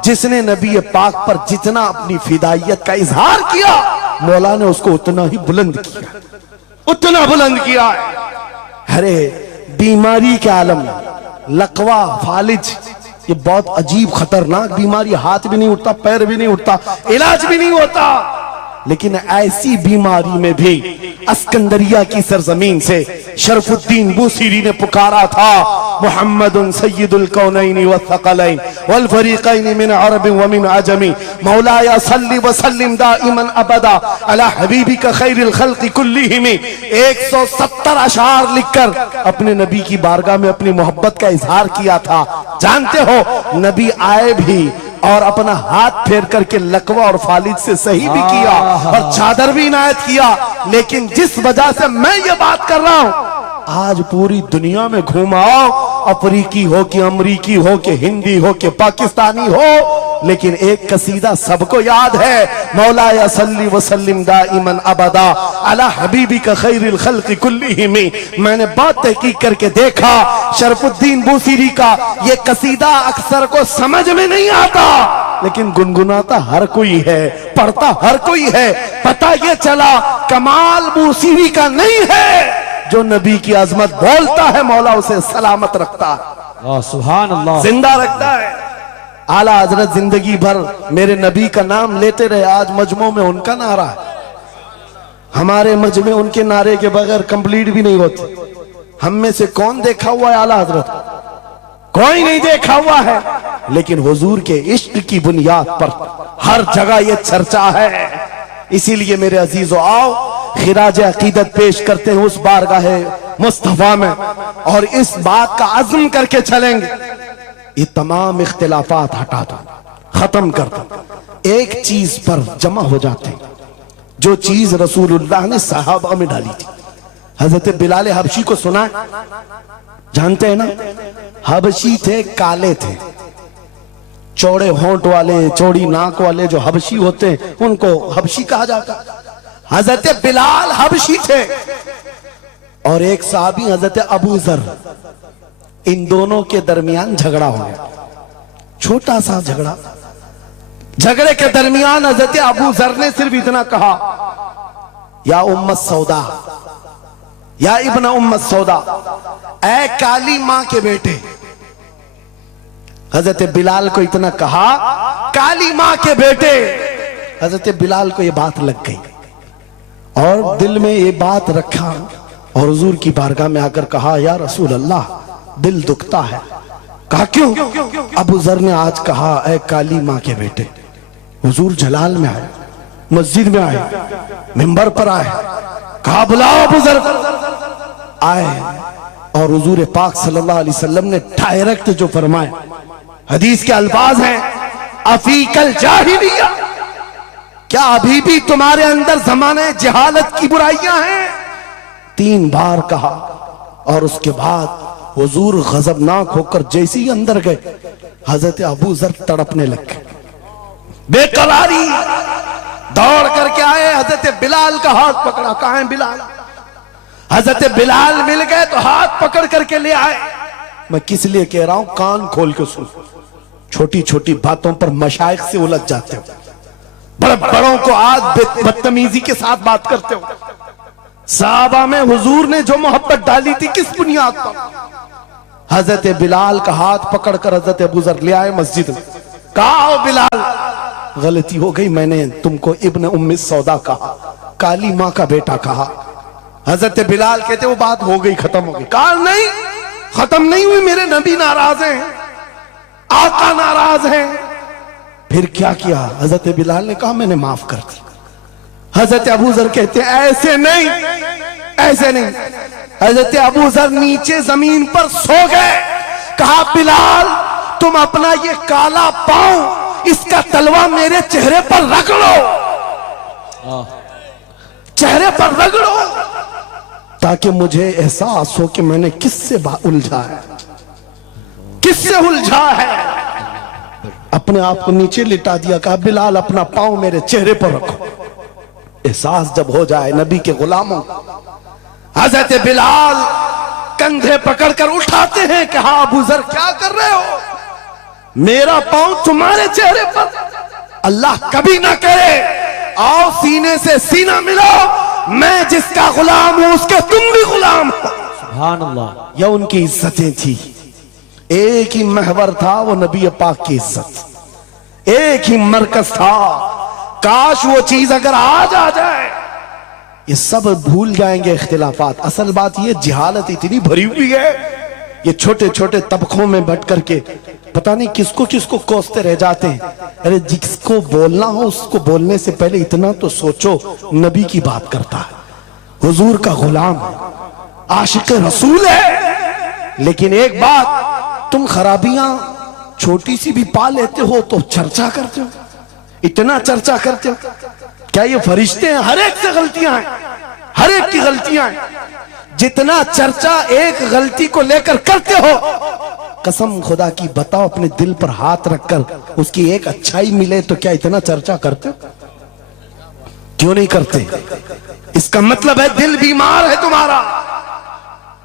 जिसने नबी पाक पर जितना अपनी फिदायत का इजहार किया, मौला ने उसको उतना ही बुलंद किया, उतना बुलंद किया। अरे बीमारी के आलम में लकवा, फालिज, ये बहुत अजीब खतरनाक बीमारी, हाथ भी नहीं उठता, पैर भी नहीं उठता, इलाज भी नहीं होता। लेकिन ऐसी बीमारी में भी अस्कंदरिया की सरजमीन से शरफुद्दीन बूसीरी ने पुकारा था, मुहम्मदुन सय्यिदुल कौनैनि वस्सक़लैन वल फरीक़ैन मिन अरब व मिन अजमी, मौलाया सल्लि व सल्लिम दाइमन अबदा अला हबीबिका खैरिल खल्क़ि कुल्लिहिम। 170 अशार लिखकर अपने नबी की बारगाह में अपनी मोहब्बत का इजहार किया था। जानते हो, नबी आए भी और अपना हाथ फेर करके लकवा और फालिद से सही भी किया और चादर भी इनायत किया। लेकिन जिस वजह से मैं ये बात कर रहा हूं, आज पूरी दुनिया में घुमाओ, अफ्रीकी हो कि अमरीकी हो कि हिंदी हो कि पाकिस्तानी हो, लेकिन एक कसीदा सबको याद है, मौलाया सल्ली व सल्लिम दाइमन अबदा अला हबीबिका खैरिल खल्क़ि कुल्लिहिम। मैंने बहुत तहकीक करके देखा, शरफुद्दीन बूसीरी का ये कसीदा अक्सर को समझ में नहीं आता, लेकिन गुनगुनाता हर कोई है, पढ़ता हर कोई है। पता ये चला, कमाल बूसीरी का नहीं है, जो नबी की अजमत बोलता है मौला उसे सलामत रखता है, सुभान अल्लाह, जिंदा रखता है। आला हजरत जिंदगी भर मेरे नबी का नाम लेते रहे, आज मजमों में उनका नारा है। हमारे मजमे उनके नारे के बगैर कंप्लीट भी नहीं होते। हम में से कौन देखा हुआ है आला हजरत? कोई नहीं देखा हुआ है, लेकिन हुजूर के इश्क की बुनियाद पर हर जगह ये चर्चा है। इसीलिए मेरे अजीजों, आओ खिराज अकीदत पेश करते हैं उस बारगाहे मुस्तफा में, और इस बात का अज़्म करके चलेंगे, ये तमाम इख्तिलाफात हटा दो, खत्म कर दो, एक चीज पर जमा हो जाते, जो चीज रसूलुल्लाह ने सहाबा में डाली थी। हजरत बिलाल हबशी को सुना है, जानते हैं ना, हबशी थे, काले थे, चौड़े होंठ वाले, चौड़ी नाक वाले जो हबशी होते हैं उनको हबशी कहा जाता है। हजरत बिलाल हबशी थे और एक साहबी हजरत अबू जर, इन दोनों के दरमियान झगड़ा हो गया, छोटा सा झगड़ा। झगड़े के दरमियान हजरत अबू जर ने सिर्फ इतना कहा, या उम्मत सौदा, या इब्न उम्मत सौदा, ऐ काली मां के बेटे। हजरत बिलाल को इतना कहा, काली मां के बेटे। हजरत बिलाल को यह बात लग गई और दिल में ये बात रखा और हुजूर की बारगाह में आकर कहा, या रसूल अल्लाह, दिल दुखता है। कहा क्यों? अबू जर ने आज कहा, ऐ काली मां के बेटे। हुजूर जलाल में आए, मस्जिद में आए, मिंबर पर आए, कहा बुलाओ अबू जर। आए और हुजूर पाक सल्लल्लाहु अलैहि वसल्लम ने डायरेक्ट जो फरमाए, हदीस के अल्फाज हैं, अफीकल जाहिलिया, क्या अभी भी तुम्हारे अंदर जमाने जहालत की बुराइयां हैं? 3 बार कहा और उसके बाद हुजूर गजबनाक होकर जैसे ही अंदर गए, हजरत अबू जर तड़पने लगे, बेकरारी। दौड़ करके आए, हजरत बिलाल का हाथ पकड़ा, कहां है बिलाल? हजरत बिलाल मिल गए तो हाथ पकड़ करके ले आए। मैं किस लिए कह रहा हूं, कान खोल के सुन। छोटी छोटी बातों पर मशाइख से उलझ जाते हो, बड़े बड़ों को आज बदतमीजी के साथ बात करते हो। साहबा में हुजूर ने जो मोहब्बत डाली थी किस बुनियाद पर? हजरत बिलाल का हाथ पकड़कर हजरत अबू जर ले आए मस्जिद में, कहा बिलाल, गलती हो गई, मैंने तुमको इब्न उम्मी सौदा कहा, काली मां का बेटा कहा। हजरत बिलाल कहते वो बात हो गई, खत्म हो गई। कहा नहीं, खत्म नहीं हुई, मेरे नबी नाराज हैं, आका नाराज हैं। फिर क्या किया? हजरत बिलाल ने कहा मैंने माफ कर दी। हजरत अबू जर कहते ऐसे नहीं, ऐसे नहीं। हजरत अबू जर नीचे जमीन पर सो गए। कहा बिलाल, तुम अपना ये काला पांव, इसका तलवा मेरे चेहरे पर रगड़ो, चेहरे पर रगड़ो, ताकि मुझे एहसास हो कि मैंने किससे उलझा है, किससे उलझा है। अपने आप को नीचे लिटा दिया। कहा बिलाल, अपना पांव मेरे चेहरे पर रखो, एहसास जब हो जाए नबी के गुलामों। हजरत बिलाल कंधे पकड़कर उठाते हैं। कहा अबू जर क्या कर रहे हो? मेरा पांव तुम्हारे चेहरे पर, अल्लाह कभी ना करे। आओ सीने से सीना मिलो, मैं जिसका गुलाम हूं उसके तुम भी गुलाम हो। सुभान अल्लाह। यह उनकी इज्जतें थी। एक ही महवर था वो नबी पाक की इज्जत, एक ही मरकज था। काश वो चीज अगर आज आ जाए, ये सब भूल जाएंगे इख्तिलाफात। असल बात ये, जिहालत इतनी भरी हुई है, ये छोटे छोटे तबकों में बट करके पता नहीं किसको किसको कोसते रह जाते हैं। अरे जिसको बोलना हो उसको बोलने से पहले इतना तो सोचो, नबी की बात करता है, हुजूर का गुलाम है, आशिक रसूल है। लेकिन एक बात, तुम खराबियां छोटी सी भी पा लेते हो तो चर्चा करते हो, इतना चर्चा करते हो। क्या ये फरिश्ते हैं? हर एक से गलतियां हैं, हर एक की गलतियां हैं। जितना चर्चा एक गलती को लेकर करते हो, कसम खुदा की बताओ, अपने दिल पर हाथ रखकर उसकी एक अच्छाई मिले तो क्या इतना चर्चा करते हो? क्यों नहीं करते? इसका मतलब है दिल बीमार है तुम्हारा,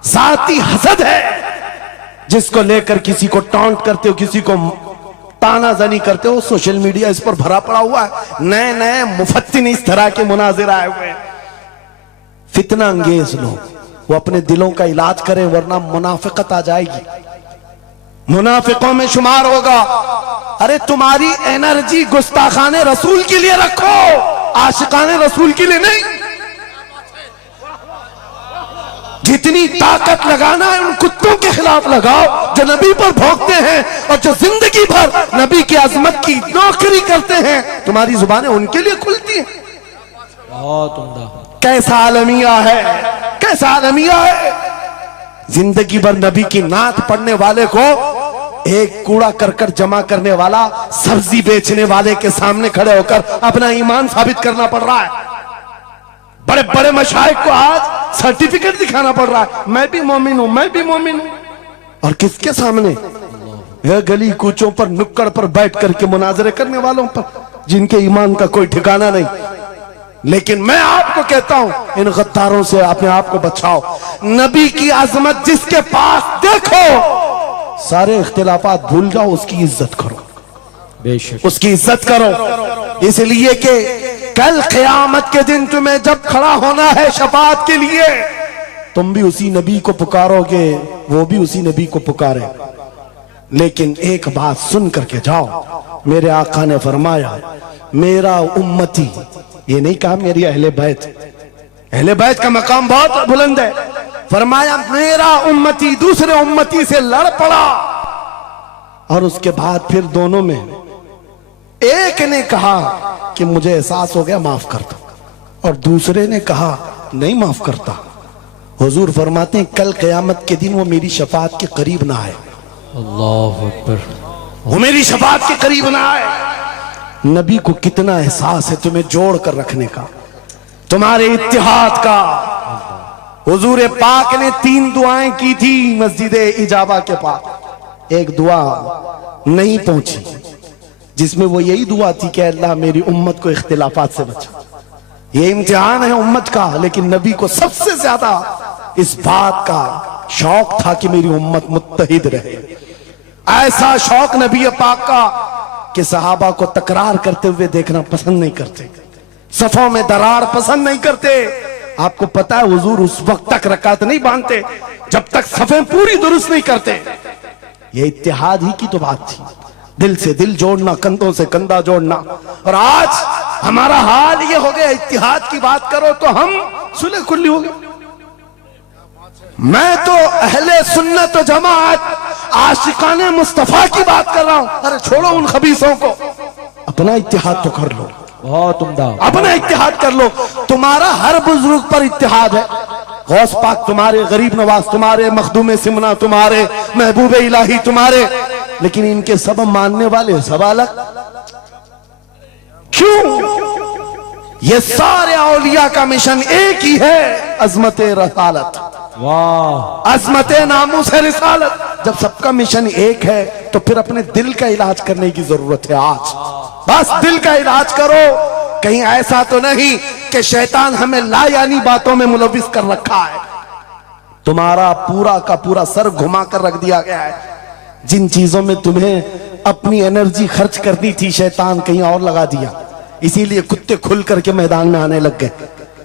जाती हसद है, जिसको लेकर किसी को टॉन्ट करते हो, किसी को तानाजनी करते हो। सोशल मीडिया इस पर भरा पड़ा हुआ है, नए नए मुफत्तिन इस तरह के मुनाजिर आए हुए हैं। फितना अंगेज लोग, वो अपने दिलों का इलाज करें, वरना मुनाफिकत आ जाएगी, मुनाफिकों में शुमार होगा। अरे तुम्हारी एनर्जी गुस्ताखाने रसूल के लिए रखो, आशिकाने रसूल के लिए नहीं। जितनी ताकत लगाना है उन कुत्तों के खिलाफ लगाओ जो नबी पर भौंकते हैं और जो जिंदगी भर नबी की अजमत की नौकरी करते हैं। तुम्हारी जुबानें उनके लिए खुलती हैं। बहुत उम्दा। कैसा आलमिया है, कैसा आलमिया है। जिंदगी भर नबी की नात पढ़ने वाले को एक कूड़ा करकट जमा करने वाला सब्जी बेचने वाले के सामने खड़े होकर अपना ईमान साबित करना पड़ रहा है। बड़े बड़े मशाइख को आज सर्टिफिकेट दिखाना पड़ रहा है, मैं भी मोमिन हूं, मैं भी मोमिन हूं। और किसके सामने? यह गली कूचों पर नुक्कड़ पर बैठ करके मुनाजरे करने वालों पर, जिनके ईमान का कोई ठिकाना नहीं। लेकिन मैं आपको कहता हूं, इन गद्दारों से अपने आप को बचाओ। नबी की अजमत जिसके पास देखो, सारे इख्तिलाफात भूल जाओ, उसकी इज्जत करो, बेशक उसकी इज्जत करो। इसलिए कि कल क़यामत के दिन तुम्हें जब खड़ा होना है शफाअत के लिए, तुम भी उसी नबी को पुकारोगे, वो भी उसी नबी को पुकारे। लेकिन एक बात सुन करके जाओ, मेरे आका ने फरमाया मेरा उम्मती, ये नहीं कहा मेरी अहले बैत। अहले बैत का मकाम बहुत बुलंद है। फरमाया मेरा उम्मती दूसरे उम्मती से लड़ पड़ा, और उसके बाद फिर दोनों में एक ने कहा कि मुझे एहसास हो गया, माफ कर दो, और दूसरे ने कहा नहीं माफ करता। हुजूर फरमाते हैं कल क़यामत के दिन वो मेरी शफाअत के करीब ना आए, अल्लाहु अकबर। वो मेरी शफाअत के करीब ना आए। नबी को कितना एहसास है तुम्हें जोड़ कर रखने का, तुम्हारे इत्तिहाद का। हुजूर पाक ने 3 दुआएं की थी मस्जिद इजाबा के पास। एक दुआ नहीं पहुंची, जिसमें वो यही दुआ थी कि अल्लाह मेरी उम्मत को इख्तिलाफात से बचा। ये इम्तिहान है उम्मत का, लेकिन नबी को सबसे ज्यादा इस बात का शौक था कि मेरी उम्मत मुत्तहिद रहे। ऐसा शौक नबी पाक का कि सहाबा को तकरार करते हुए देखना पसंद नहीं करते, सफों में दरार पसंद नहीं करते। आपको पता है हुजूर उस वक्त तक रकात नहीं बांधते जब तक सफें पूरी दुरुस्त नहीं करते। ये इत्तिहाद ही की तो बात थी, दिल से दिल जोड़ना, कंधों से कंधा जोड़ना। और आज हमारा हाल ये हो गया, इत्तिहाद की बात करो तो हम सुलह कुल्ली हो गए। मैं तो अहले सुन्नत व जमात आशिकाने मुस्तफा की बात कर रहा हूं। अरे छोड़ो उन खबीसों को, अपना इत्तिहाद तो कर लो, बहुत उम्दा। अपना इत्तिहाद कर लो। तुम्हारा हर बुजुर्ग पर इत्तिहाद है, गौस पाक तुम्हारे, गरीब नवाज तुम्हारे, मखदूम सिमना तुम्हारे, महबूब इलाही तुम्हारे, लेकिन इनके सब मानने वाले सब अलग। क्यों? ये सारे औलिया का मिशन एक ही है, अजमत रसालत, वाह, अजमत नामूस है रिसालत। जब सबका मिशन एक है तो फिर अपने दिल का इलाज करने की जरूरत है। आज बस दिल का इलाज करो। कहीं ऐसा तो नहीं कि शैतान हमें लायानी बातों में मुलविस कर रखा है। तुम्हारा पूरा का पूरा सर घुमा कर रख दिया गया है। जिन चीजों में तुम्हें अपनी एनर्जी खर्च करनी थी, शैतान कहीं और लगा दिया। इसीलिए कुत्ते खुल करके मैदान में आने लग गए।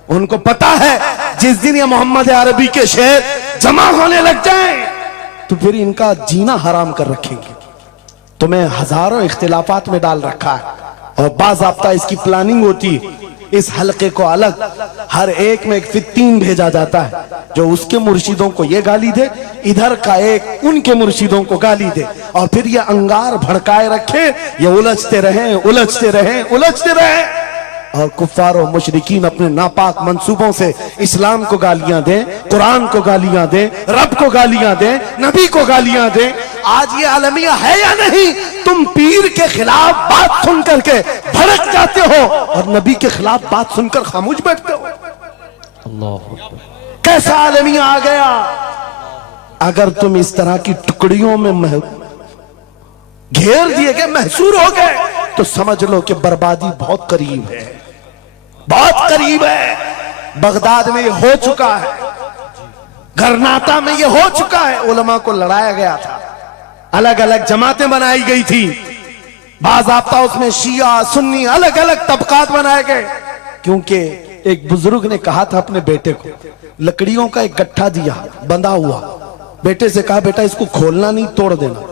उनको पता है जिस दिन ये मोहम्मद अरबी के शेर जमा होने लग जाएं तो फिर इनका जीना हराम कर रखेंगे। तुम्हें हजारों इख्तिलाफात में डाल रखा है, और बाज़ाब्ता इसकी प्लानिंग होती है। इस हलके को अलग हर एक में एक फित्तीन भेजा जाता है, जो उसके मुर्शिदों को ये गाली दे, इधर का एक उनके मुर्शिदों को गाली दे, और फिर ये अंगार भड़काए रखे, ये उलझते रहे उलझते रहे उलझते रहे। और कुफ्फार और मुशरिकीन अपने नापाक मंसूबों से इस्लाम को गालियां दें, कुरान को गालियां दें, रब को गालियां दें, नबी को गालियां दें। आज ये आलमिया है या नहीं? तुम पीर के खिलाफ बात सुन करके भड़क जाते हो और नबी के खिलाफ बात सुनकर खामोश बैठते हो। अल्लाह, कैसा आलमिया आ गया? अगर तुम इस तरह की टुकड़ियों में घेर दिए गए, महसूर हो गए, तो समझ लो कि बर्बादी बहुत करीब है, बहुत करीब है। बगदाद में ये हो चुका है, गरनाता में ये हो चुका है। उलमा को लड़ाया गया था, अलग अलग जमातें बनाई गई थी, बाज़ाब्ता उसमें शिया सुन्नी अलग अलग तबकात बनाए गए। क्योंकि एक बुजुर्ग ने कहा था अपने बेटे को, लकड़ियों का एक गट्ठा दिया बंधा हुआ, बेटे से कहा बेटा इसको खोलना नहीं, तोड़ देना।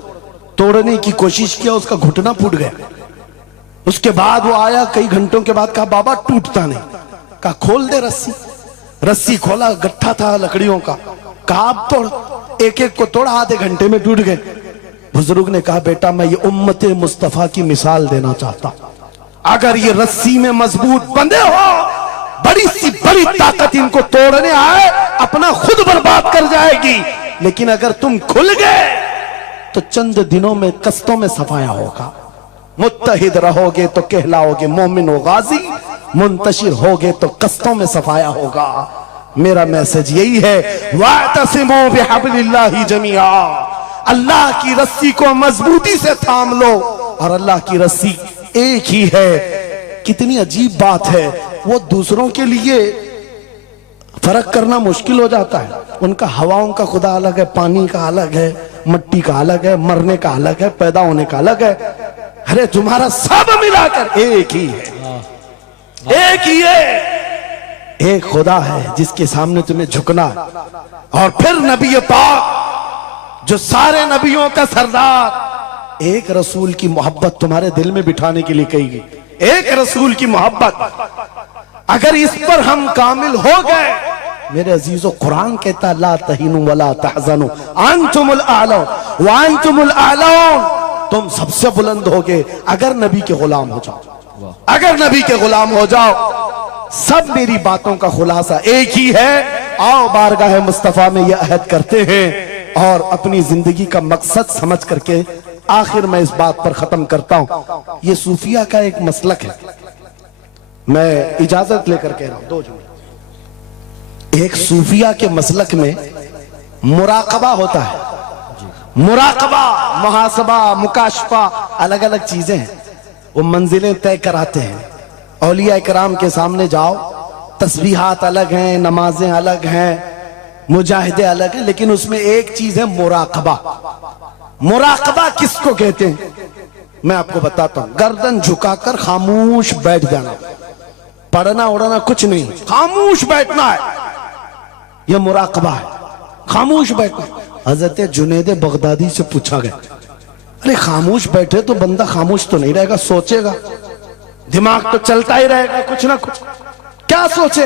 तोड़ने की कोशिश किया, उसका घुटना फूट गया। उसके बाद वो आया कई घंटों के बाद, कहा बाबा टूटता नहीं। कहा खोल दे रस्सी। रस्सी खोला, गट्ठा था लकड़ियों का। कहा अब तोड़। एक एक को तोड़ा, आधे घंटे में टूट गए। बुजुर्ग ने कहा बेटा मैं ये उम्मत मुस्तफा की मिसाल देना चाहता, अगर ये रस्सी में मजबूत बंधे हो, बड़ी सी बड़ी ताकत इनको तोड़ने आए अपना खुद बर्बाद कर जाएगी। लेकिन अगर तुम खुल गए तो चंद दिनों में कस्तों में सफाया होगा। मुत्तहिद रहोगे तो कहलाओगे मोमिन व गाजी, मुंतशिर होगे तो कस्तों में सफाया होगा। मेरा मैसेज यही है, वातसिमू बिहब्लिल्लाहि जमीआ। अल्लाह की रस्सी को मजबूती से थाम लो, और अल्लाह की रस्सी एक ही है। कितनी अजीब बात है, वो दूसरों के लिए फर्क करना मुश्किल हो जाता है। उनका हवाओं का खुदा अलग है, पानी का अलग है, मिट्टी का अलग है, मरने का अलग है, पैदा होने का अलग है। अरे तुम्हारा सब मिलाकर एक ही है, एक ही है। एक खुदा है जिसके सामने तुम्हें झुकना है। और फिर नबी पाक जो सारे नबियों का सरदार, एक रसूल की मोहब्बत तुम्हारे दिल में बिठाने के लिए कही गई। एक रसूल की मोहब्बत, अगर इस पर हम कामिल हो गए, मेरे अजीजों, कुरान कहता ला तहीनु वला तहज़नु अंतुमुल आलौन व अंतुमुल आलौन, तुम सबसे बुलंद होगे अगर नबी के गुलाम हो जाओ, अगर नबी के गुलाम हो जाओ। सब मेरी बातों का खुलासा एक ही है। आओ बारगाह मुस्तफा में यह अहद करते हैं और अपनी जिंदगी का मकसद समझ करके आखिर मैं इस बात पर खत्म करता हूं। यह सूफिया का एक मसलक है, मैं इजाजत लेकर कह रहा हूं, 2 जुमले। एक सूफिया के मसलक में मुराकबा होता है। मुराकबा, मुहासबा, मुकाशफा, अलग अलग चीजें हैं। वो मंजिलें तय कराते हैं। औलिया कराम के सामने जाओ, तस्बीहात अलग हैं, नमाजें अलग हैं, मुजाहिदे अलग हैं, लेकिन उसमें एक चीज है मुराकबा। मुराकबा किसको कहते हैं मैं आपको बताता हूं। गर्दन झुकाकर खामोश बैठ जाना, पढ़ना उड़ना कुछ नहीं, खामोश बैठना है, यह मुराकबा है। खामोश बैठना। हजरत जुनैद बगदादी से पूछा गया, अरे खामोश बैठे तो बंदा खामोश तो नहीं रहेगा, सोचेगा, दिमाग तो चलता ही रहेगा कुछ ना कुछ। क्या सोचे,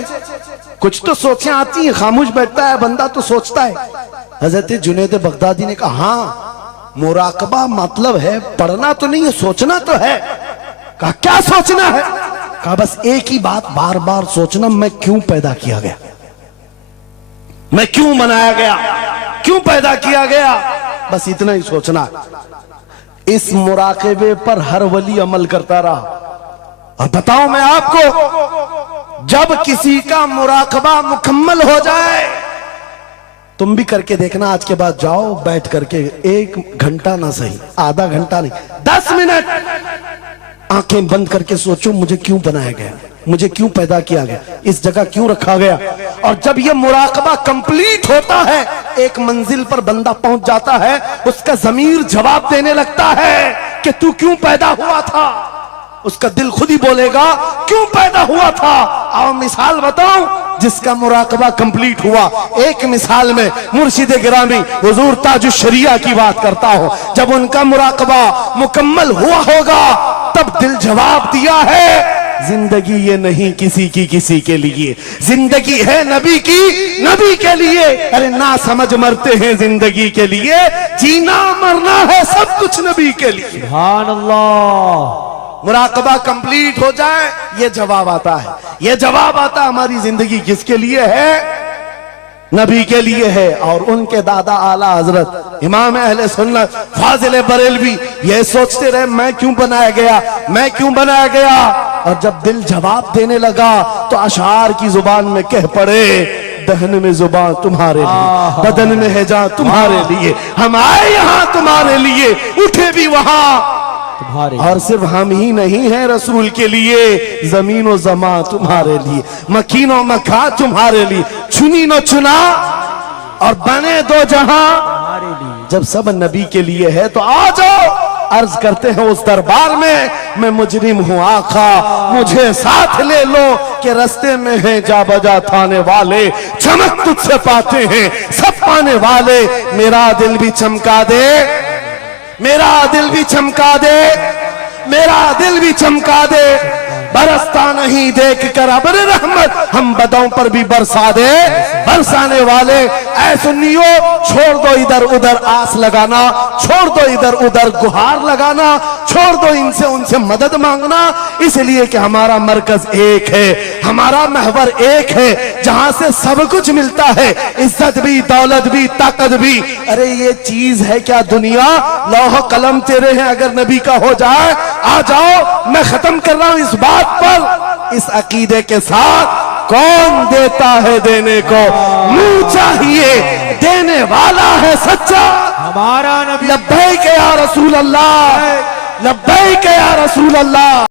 कुछ तो सोचें आती है, खामोश बैठता है बंदा तो सोचता है। हजरत जुनैद बगदादी ने कहा, हाँ मुराकबा मतलब है पढ़ना तो नहीं है, सोचना तो है। कहा क्या सोचना है? कहा बस एक ही बात बार बार सोचना, मैं क्यों पैदा किया गया, मैं क्यों बनाया गया, क्यों पैदा किया गया, बस इतना ही सोचना। इस मुराकबे पर हर वली अमल करता रहा। और बताओ मैं आपको, जब किसी का मुराकबा मुकम्मल हो जाए, तुम भी करके देखना, आज के बाद जाओ बैठ करके 1 घंटा ना सही, आधा घंटा नहीं, 10 मिनट आंखें बंद करके सोचो, मुझे क्यों बनाया गया, मुझे क्यों पैदा किया गया, इस जगह क्यों रखा गया। और जब यह मुराकबा कंप्लीट होता है, एक मंजिल पर बंदा पहुंच जाता है, उसका ज़मीर जवाब देने लगता है कि तू क्यों पैदा हुआ था। उसका दिल खुद ही बोलेगा क्यों पैदा हुआ था। आओ मिसाल बताऊं जिसका मुराकबा कंप्लीट हुआ। एक मिसाल में मुर्शिद गिरामी हुजूर ताजुश शरिया की बात करता हूं। जब उनका मुराकबा मुकम्मल हुआ होगा, तब दिल जवाब दिया है, जिंदगी ये नहीं किसी की किसी के लिए, जिंदगी है नबी की नबी के लिए। अरे ना समझ मरते हैं जिंदगी के लिए, जीना मरना है सब कुछ नबी के लिए। सुभान अल्लाह। मुराकबा कंप्लीट हो जाए, ये जवाब आता है, ये जवाब आता हमारी जिंदगी किसके लिए है, नबी के लिए है। और उनके दादा आला हजरत इमाम अहले सुन्नत फाजिल बरेलवी ये सोचते रहे, मैं क्यों बनाया गया, मैं क्यों बनाया गया। और जब दिल जवाब देने लगा तो अशार की जुबान में कह पड़े, दहन में जुबान तुम्हारे लिए, बदन में है जान तुम्हारे लिए, हम आए यहाँ तुम्हारे लिए, उठे भी वहां तुम्हारे। और सिर्फ हम ही नहीं हैं रसूल के लिए, जमीन व जमा तुम्हारे लिए, मकीन व मका तुम्हारे लिए, चुनी न चुना और बने दो जहां तुम्हारे लिए। जब सब नबी के लिए है तो आ जाओ, अर्ज करते हैं उस दरबार में, मैं मुजरिम हूं आका मुझे साथ ले लो, कि रास्ते में है जा बजा थाने वाले, चमक तुझसे पाते हैं सब पाने वाले। मेरा दिल भी चमका दे, मेरा दिल भी चमका दे, मेरा दिल भी चमका दे, बरसता नहीं देख कर अबर रहमत, हम बदों पर भी बरसा दे बरसाने वाले। ऐ सुन्नियो छोड़ दो इधर उधर आस लगाना, छोड़ दो इधर उधर गुहार लगाना, छोड़ दो इनसे उनसे मदद मांगना, इसलिए कि हमारा मरकज एक है, हमारा महवर एक है, जहां से सब कुछ मिलता है, इज्जत भी, दौलत भी, ताकत भी। अरे ये चीज है क्या दुनिया, लौह कलम तेरे हैं, अगर नबी का हो जाए आ जाओ। मैं खत्म कर रहा हूं इस बात पर, इस अकीदे के साथ, कौन देता है देने को, मुंह चाहिए, देने वाला है सच्चा। हमारा नबी लब्बैक या रसूल अल्लाह, लब्बैक या रसूल अल्लाह।